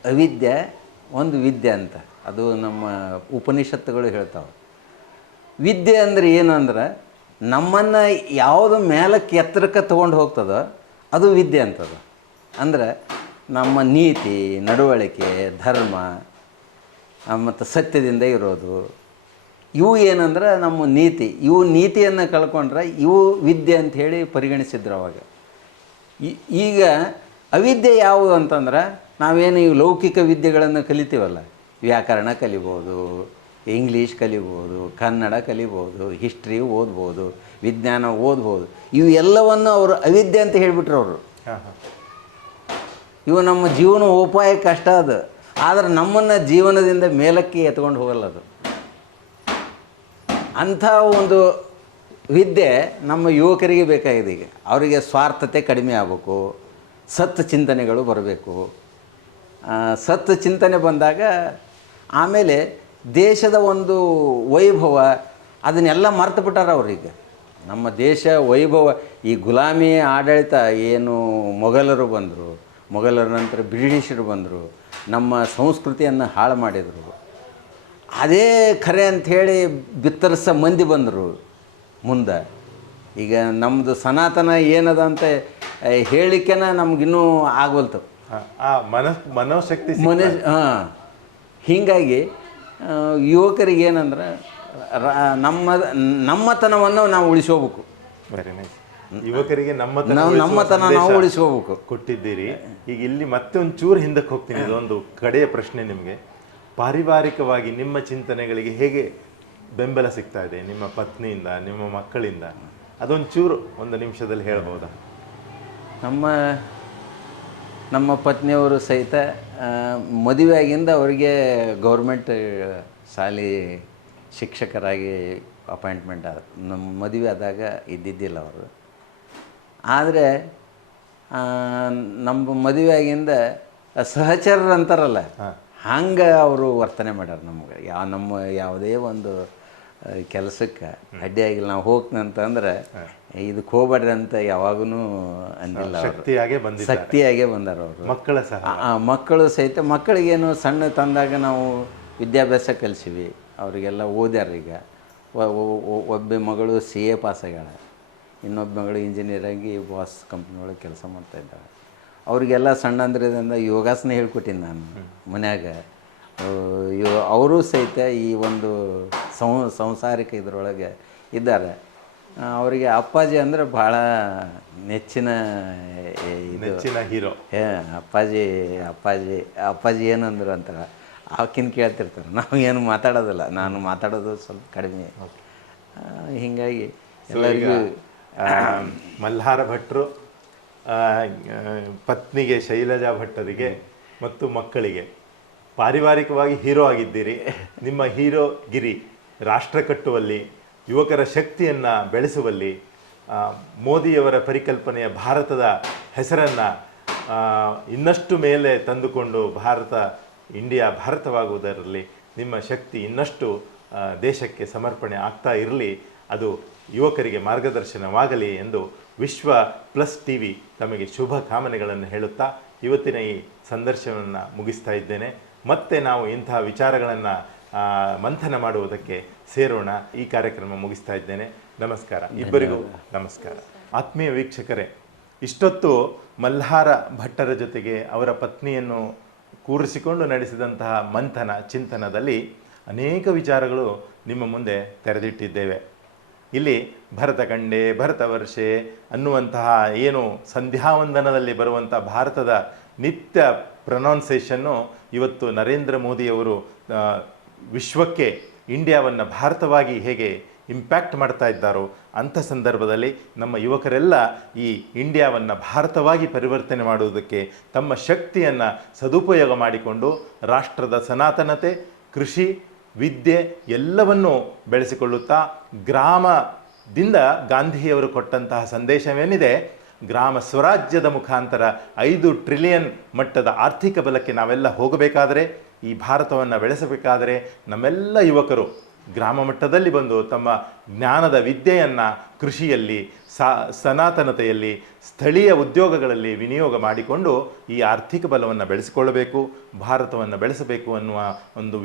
ಅವಿದ್ಯೆ, ಒಂದು ವಿದ್ಯೆ ಅಂತ. ಅದು ನಮ್ಮ ಉಪನಿಷತ್ತುಗಳು ಹೇಳ್ತಾವೆ. ವಿದ್ಯೆ ಅಂದರೆ ಏನು ಅಂದ್ರೆ ನಮ್ಮನ್ನು ಯಾವುದು ಮೇಲಕ್ಕೆ ಎತ್ತರಕ್ಕೆ ತೊಗೊಂಡು ಹೋಗ್ತದೋ ಅದು ವಿದ್ಯೆ ಅಂತದ. ಅಂದರೆ ನಮ್ಮ ನೀತಿ, ನಡವಳಿಕೆ, ಧರ್ಮ ಮತ್ತು ಸತ್ಯದಿಂದ ಇರೋದು, ಇವು ಏನಂದ್ರೆ ನಮ್ಮ ನೀತಿ. ಇವು ನೀತಿಯನ್ನು ಕಳ್ಕೊಂಡ್ರೆ ಇವು ವಿದ್ಯೆ ಅಂಥೇಳಿ ಪರಿಗಣಿಸಿದ್ರು ಅವಾಗ. ಈಗ ಅವಿದ್ಯೆ ಯಾವುದು ಅಂತಂದ್ರೆ ನಾವೇನು ಇವು ಲೌಕಿಕ ವಿದ್ಯೆಗಳನ್ನು ಕಲಿತೀವಲ್ಲ, ವ್ಯಾಕರಣ ಕಲಿಬೋದು, ಇಂಗ್ಲೀಷ್ ಕಲಿಬೋದು, ಕನ್ನಡ ಕಲಿಬೋದು, ಹಿಸ್ಟ್ರಿ ಓದ್ಬೋದು, ವಿಜ್ಞಾನ ಓದ್ಬೋದು. ಇವು ಎಲ್ಲವನ್ನು ಅವರು ಅವಿದ್ಯೆ ಅಂತ ಹೇಳಿಬಿಟ್ರು ಅವರು. ಇವು ನಮ್ಮ ಜೀವನೋಪಾಯಕ್ಕೆ ಕಷ್ಟ ಅದು, ಆದರೆ ನಮ್ಮನ್ನು ಜೀವನದಿಂದ ಮೇಲಕ್ಕೆ ಎತ್ಕೊಂಡು ಹೋಗಲ್ಲ ಅದು. ಅಂಥ ಒಂದು ವಿದ್ಯೆ ನಮ್ಮ ಯುವಕರಿಗೆ ಬೇಕಾಗಿದೆ. ಈಗ ಅವರಿಗೆ ಸ್ವಾರ್ಥತೆ ಕಡಿಮೆ ಆಗಬೇಕು, ಸತ್ ಚಿಂತನೆಗಳು ಬರಬೇಕು. ಸತ್ ಚಿಂತನೆ ಬಂದಾಗ ಆಮೇಲೆ ದೇಶದ ಒಂದು ವೈಭವ ಅದನ್ನೆಲ್ಲ ಮರ್ತು ಬಿಟ್ಟಾರ ಅವ್ರೀಗ. ನಮ್ಮ ದೇಶ ವೈಭವ, ಈ ಗುಲಾಮಿ ಆಡಳಿತ ಏನು ಮೊಘಲರು ಬಂದರು, ಮೊಘಲರ ನಂತರ ಬ್ರಿಟಿಷರು ಬಂದರು, ನಮ್ಮ ಸಂಸ್ಕೃತಿಯನ್ನು ಹಾಳು ಮಾಡಿದರು. ಅದೇ ಖರೆ ಅಂಥೇಳಿ ಬಿತ್ತರಿಸ ಮಂದಿ ಬಂದರು ಮುಂದೆ. ಈಗ ನಮ್ಮದು ಸನಾತನ ಏನದ ಅಂತ ಹೇಳಿಕೆನ ನಮಗಿನ್ನೂ ಆಗವಲ್ತು. ಮನೋಶಕ್ತಿ ಹೀಗಾಗಿ ಯುವಕರಿಗೆ ಏನಂದ್ರೆ ನಮ್ಮತನವನ್ನು ನಾವು ಉಳಿಸ್ಕೋಬೇಕು. Very nice. ಯುವಕರಿಗೆ ನಮ್ಮತನ ನಾವು ಉಳಿಸ್ಕೋಬೇಕು ಕೊಟ್ಟಿದ್ದೀರಿ. ಈಗ ಇಲ್ಲಿ ಮತ್ತೆ ಒಂಚೂರು ಹಿಂದಕ್ಕೆ ಹೋಗ್ತೀನಿ. ಇದೊಂದು ಕಡೆಯ ಪ್ರಶ್ನೆ ನಿಮಗೆ. ಪಾರಿವಾರಿಕವಾಗಿ ನಿಮ್ಮ ಚಿಂತನೆಗಳಿಗೆ ಹೇಗೆ ಬೆಂಬಲ ಸಿಗ್ತಾ ಇದೆ ನಿಮ್ಮ ಪತ್ನಿಯಿಂದ, ನಿಮ್ಮ ಮಕ್ಕಳಿಂದ? ಅದೊಂಚೂರು ಒಂದು ನಿಮಿಷದಲ್ಲಿ ಹೇಳ್ಬೋದಾ? ನಮ್ಮ ಪತ್ನಿಯವರು ಸಹಿತ ಮದುವೆಯಾಗಿಂದ ಅವರಿಗೆ ಗೌರ್ಮೆಂಟ್ ಶಾಲೆ ಶಿಕ್ಷಕರಾಗಿ ಅಪಾಯಿಂಟ್ಮೆಂಟ್ ಆದ. ನಮ್ಮ ಮದುವೆ ಆದಾಗ ಇದ್ದಿದ್ದಿಲ್ಲ ಅವರು. ಆದರೆ ನಮ್ಮ ಮದುವೆಯಾಗಿಂದ ಸಹಚರರು ಅಂತಾರಲ್ಲ, ಹಂಗೆ ಅವರು ವರ್ತನೆ ಮಾಡ್ಯಾರ ನಮ್ಗೆ. ನಮ್ಮ ಯಾವುದೇ ಒಂದು ಕೆಲಸಕ್ಕೆ ಅಡ್ಡಿಯಾಗಿಲ್ಲ. ನಾವು ಹೋಗ್ತೀನಿ ಅಂತಂದ್ರೆ ಇದಕ್ಕೆ ಹೋಗ್ಬೇಡ್ರಿ ಅಂತ ಯಾವಾಗೂ ಅಂದಿಲ್ಲ. ಶಕ್ತಿಯಾಗೇ ಬಂದಾರ ಅವರು. ಮಕ್ಕಳು ಸಹಿತ ಮಕ್ಕಳಿಗೇನು ಸಣ್ಣ ತಂದಾಗ ನಾವು ವಿದ್ಯಾಭ್ಯಾಸ ಕಲಿಸಿವಿ, ಅವರಿಗೆಲ್ಲ ಓದ್ಯಾರ. ಈಗ ಒಬ್ಬ ಮಗಳು CA ಪಾಸ್ ಆಗ್ಯಾಳ, ಇನ್ನೊಬ್ಬ ಮಗಳು ಇಂಜಿನಿಯರಾಗಿ ಬಾಸ್ ಕಂಪ್ನಿ ಒಳಗೆ ಕೆಲಸ ಮಾಡ್ತಾಯಿದ್ದಾಳೆ. ಅವರಿಗೆಲ್ಲ ಸಣ್ಣಂದ್ರದಿಂದ ಯೋಗಾಸನ ಹೇಳ್ಕೊಟ್ಟಿನಿ ನಾನು ಮನ್ಯಾಗ. ಅವರು ಸಹಿತ ಈ ಒಂದು ಸಂಸಾರಿಕ ಇದರೊಳಗೆ ಇದ್ದಾರೆ. ಅವರಿಗೆ ಅಪ್ಪಾಜಿ ಅಂದರೆ ಭಾಳ ನೆಚ್ಚಿನ ಹೀರೋ. ಅಪ್ಪಾಜಿ ಏನಂದ್ರು ಅಂತಾರೆ, ಅವಕ್ಕಿಂತ ಕೇಳ್ತಿರ್ತಾರೆ. ನಾವು ಏನು ಮಾತಾಡೋದಿಲ್ಲ, ನಾನು ಮಾತಾಡೋದು ಸ್ವಲ್ಪ ಕಡಿಮೆ. ಹೀಗಾಗಿ ಎಲ್ಲರಿಗೂ ಮಲ್ಹಾರ ಭಟ್ರು ಪತ್ನಿಗೆ ಶೈಲಜಾ ಭಟ್ಟರಿಗೆ ಮತ್ತು ಮಕ್ಕಳಿಗೆ ಪಾರಿವಾರಿಕವಾಗಿ ಹೀರೋ ಆಗಿದ್ದೀರಿ. ನಿಮ್ಮ ಹೀರೋಗಿರಿ ರಾಷ್ಟ್ರ ಕಟ್ಟುವಲ್ಲಿ, ಯುವಕರ ಶಕ್ತಿಯನ್ನು ಬೆಳೆಸುವಲ್ಲಿ, ಮೋದಿಯವರ ಪರಿಕಲ್ಪನೆಯ ಭಾರತದ ಹೆಸರನ್ನು ಇನ್ನಷ್ಟು ಮೇಲೆ ತಂದುಕೊಂಡು ಇಂಡಿಯಾ ಭಾರತವಾಗುವುದರಲ್ಲಿ ನಿಮ್ಮ ಶಕ್ತಿ ಇನ್ನಷ್ಟು ದೇಶಕ್ಕೆ ಸಮರ್ಪಣೆ ಆಗ್ತಾ ಇರಲಿ. ಅದು ಯುವಕರಿಗೆ ಮಾರ್ಗದರ್ಶನವಾಗಲಿ ಎಂದು ವಿಶ್ವ ಪ್ಲಸ್ TV ತಮಗೆ ಶುಭ ಕಾಮನೆಗಳನ್ನು ಹೇಳುತ್ತಾ ಇವತ್ತಿನ ಈ ಸಂದರ್ಶನವನ್ನು ಮುಗಿಸ್ತಾ ಇದ್ದೇನೆ. ಮತ್ತೆ ನಾವು ಇಂತಹ ವಿಚಾರಗಳನ್ನು ಮಂಥನ ಮಾಡುವುದಕ್ಕೆ ಸೇರೋಣ. ಈ ಕಾರ್ಯಕ್ರಮ ಮುಗಿಸ್ತಾ ಇದ್ದೇನೆ. ನಮಸ್ಕಾರ, ಇಬ್ಬರಿಗೂ ನಮಸ್ಕಾರ. ಆತ್ಮೀಯ ವೀಕ್ಷಕರೇ, ಇಷ್ಟೊತ್ತು ಮಲ್ಹಾರ ಭಟ್ಟರ ಜೊತೆಗೆ ಅವರ ಪತ್ನಿಯನ್ನು ಕೂರಿಸಿಕೊಂಡು ನಡೆಸಿದಂತಹ ಮಂಥನ ಚಿಂತನದಲ್ಲಿ ಅನೇಕ ವಿಚಾರಗಳು ನಿಮ್ಮ ಮುಂದೆ ತೆರೆದಿಟ್ಟಿದ್ದೇವೆ. ಇಲ್ಲಿ ಭರತಖಂಡೆ, ಭರತವರ್ಷೆ ಅನ್ನುವಂತಹ ಏನು ಸಂಧ್ಯಾವಂದನದಲ್ಲಿ ಬರುವಂಥ ಭಾರತದ ನಿತ್ಯ ಪ್ರೊನೌನ್ಸೇಷನ್ನು ಇವತ್ತು ನರೇಂದ್ರ ಮೋದಿಯವರು ವಿಶ್ವಕ್ಕೆ ಇಂಡಿಯಾವನ್ನು ಭಾರತವಾಗಿ ಹೇಗೆ ಇಂಪ್ಯಾಕ್ಟ್ ಮಾಡ್ತಾ ಇದ್ದಾರೋ ಅಂಥ ಸಂದರ್ಭದಲ್ಲಿ ನಮ್ಮ ಯುವಕರೆಲ್ಲ ಈ ಇಂಡಿಯಾವನ್ನು ಭಾರತವಾಗಿ ಪರಿವರ್ತನೆ ಮಾಡುವುದಕ್ಕೆ ತಮ್ಮ ಶಕ್ತಿಯನ್ನು ಸದುಪಯೋಗ ಮಾಡಿಕೊಂಡು ರಾಷ್ಟ್ರದ ಸನಾತನತೆ, ಕೃಷಿ, ವಿದ್ಯೆ ಎಲ್ಲವನ್ನೂ ಬೆಳೆಸಿಕೊಳ್ಳುತ್ತಾ ಗ್ರಾಮದಿಂದ ಗಾಂಧಿಯವರು ಕೊಟ್ಟಂತಹ ಸಂದೇಶವೇನಿದೆ ಗ್ರಾಮ ಸ್ವರಾಜ್ಯದ ಮುಖಾಂತರ 5 ಟ್ರಿಲಿಯನ್ ಮಟ್ಟದ ಆರ್ಥಿಕ ಬಲಕ್ಕೆ ನಾವೆಲ್ಲ ಹೋಗಬೇಕಾದರೆ, ಈ ಭಾರತವನ್ನು ಬೆಳೆಸಬೇಕಾದರೆ ನಮ್ಮೆಲ್ಲ ಯುವಕರು ಗ್ರಾಮ ಮಟ್ಟದಲ್ಲಿ ಬಂದು ತಮ್ಮ ಜ್ಞಾನದ ವಿದ್ಯೆಯನ್ನು ಕೃಷಿಯಲ್ಲಿ, ಸನಾತನತೆಯಲ್ಲಿ, ಸ್ಥಳೀಯ ಉದ್ಯೋಗಗಳಲ್ಲಿ ವಿನಿಯೋಗ ಮಾಡಿಕೊಂಡು ಈ ಆರ್ಥಿಕ ಬಲವನ್ನು ಬೆಳೆಸಿಕೊಳ್ಳಬೇಕು, ಭಾರತವನ್ನು ಬೆಳೆಸಬೇಕು ಅನ್ನುವ ಒಂದು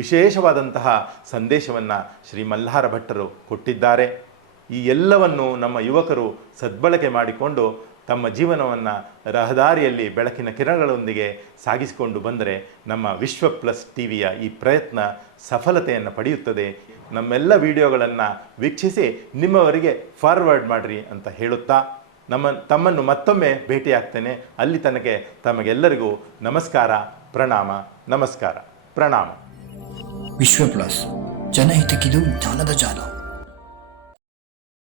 ವಿಶೇಷವಾದಂತಹ ಸಂದೇಶವನ್ನು ಶ್ರೀ ಮಲ್ಹಾರ ಭಟ್ಟರು ಕೊಟ್ಟಿದ್ದಾರೆ. ಈ ಎಲ್ಲವನ್ನು ನಮ್ಮ ಯುವಕರು ಸದ್ಬಳಕೆ ಮಾಡಿಕೊಂಡು ತಮ್ಮ ಜೀವನವನ್ನು ರಹದಾರಿಯಲ್ಲಿ ಬೆಳಕಿನ ಕಿರಣಗಳೊಂದಿಗೆ ಸಾಗಿಸಿಕೊಂಡು ಬಂದರೆ ನಮ್ಮ ವಿಶ್ವ ಪ್ಲಸ್ ಟಿವಿಯ ಈ ಪ್ರಯತ್ನ ಸಫಲತೆಯನ್ನು ಪಡೆಯುತ್ತದೆ. ನಮ್ಮೆಲ್ಲ ವಿಡಿಯೋಗಳನ್ನು ವೀಕ್ಷಿಸಿ ನಿಮ್ಮವರಿಗೆ ಫಾರ್ವರ್ಡ್ ಮಾಡಿರಿ ಅಂತ ಹೇಳುತ್ತಾ ತಮ್ಮನ್ನು ಮತ್ತೊಮ್ಮೆ ಭೇಟಿಯಾಗ್ತೇನೆ. ಅಲ್ಲಿ ತನಕ ತಮಗೆಲ್ಲರಿಗೂ ನಮಸ್ಕಾರ, ಪ್ರಣಾಮ, ನಮಸ್ಕಾರ, ಪ್ರಣಾಮ. ವಿಶ್ವ ಪ್ಲಸ್, ಜನಹಿತಕ್ಕಿದು ಜ್ಞಾನದ ಜಾಲ.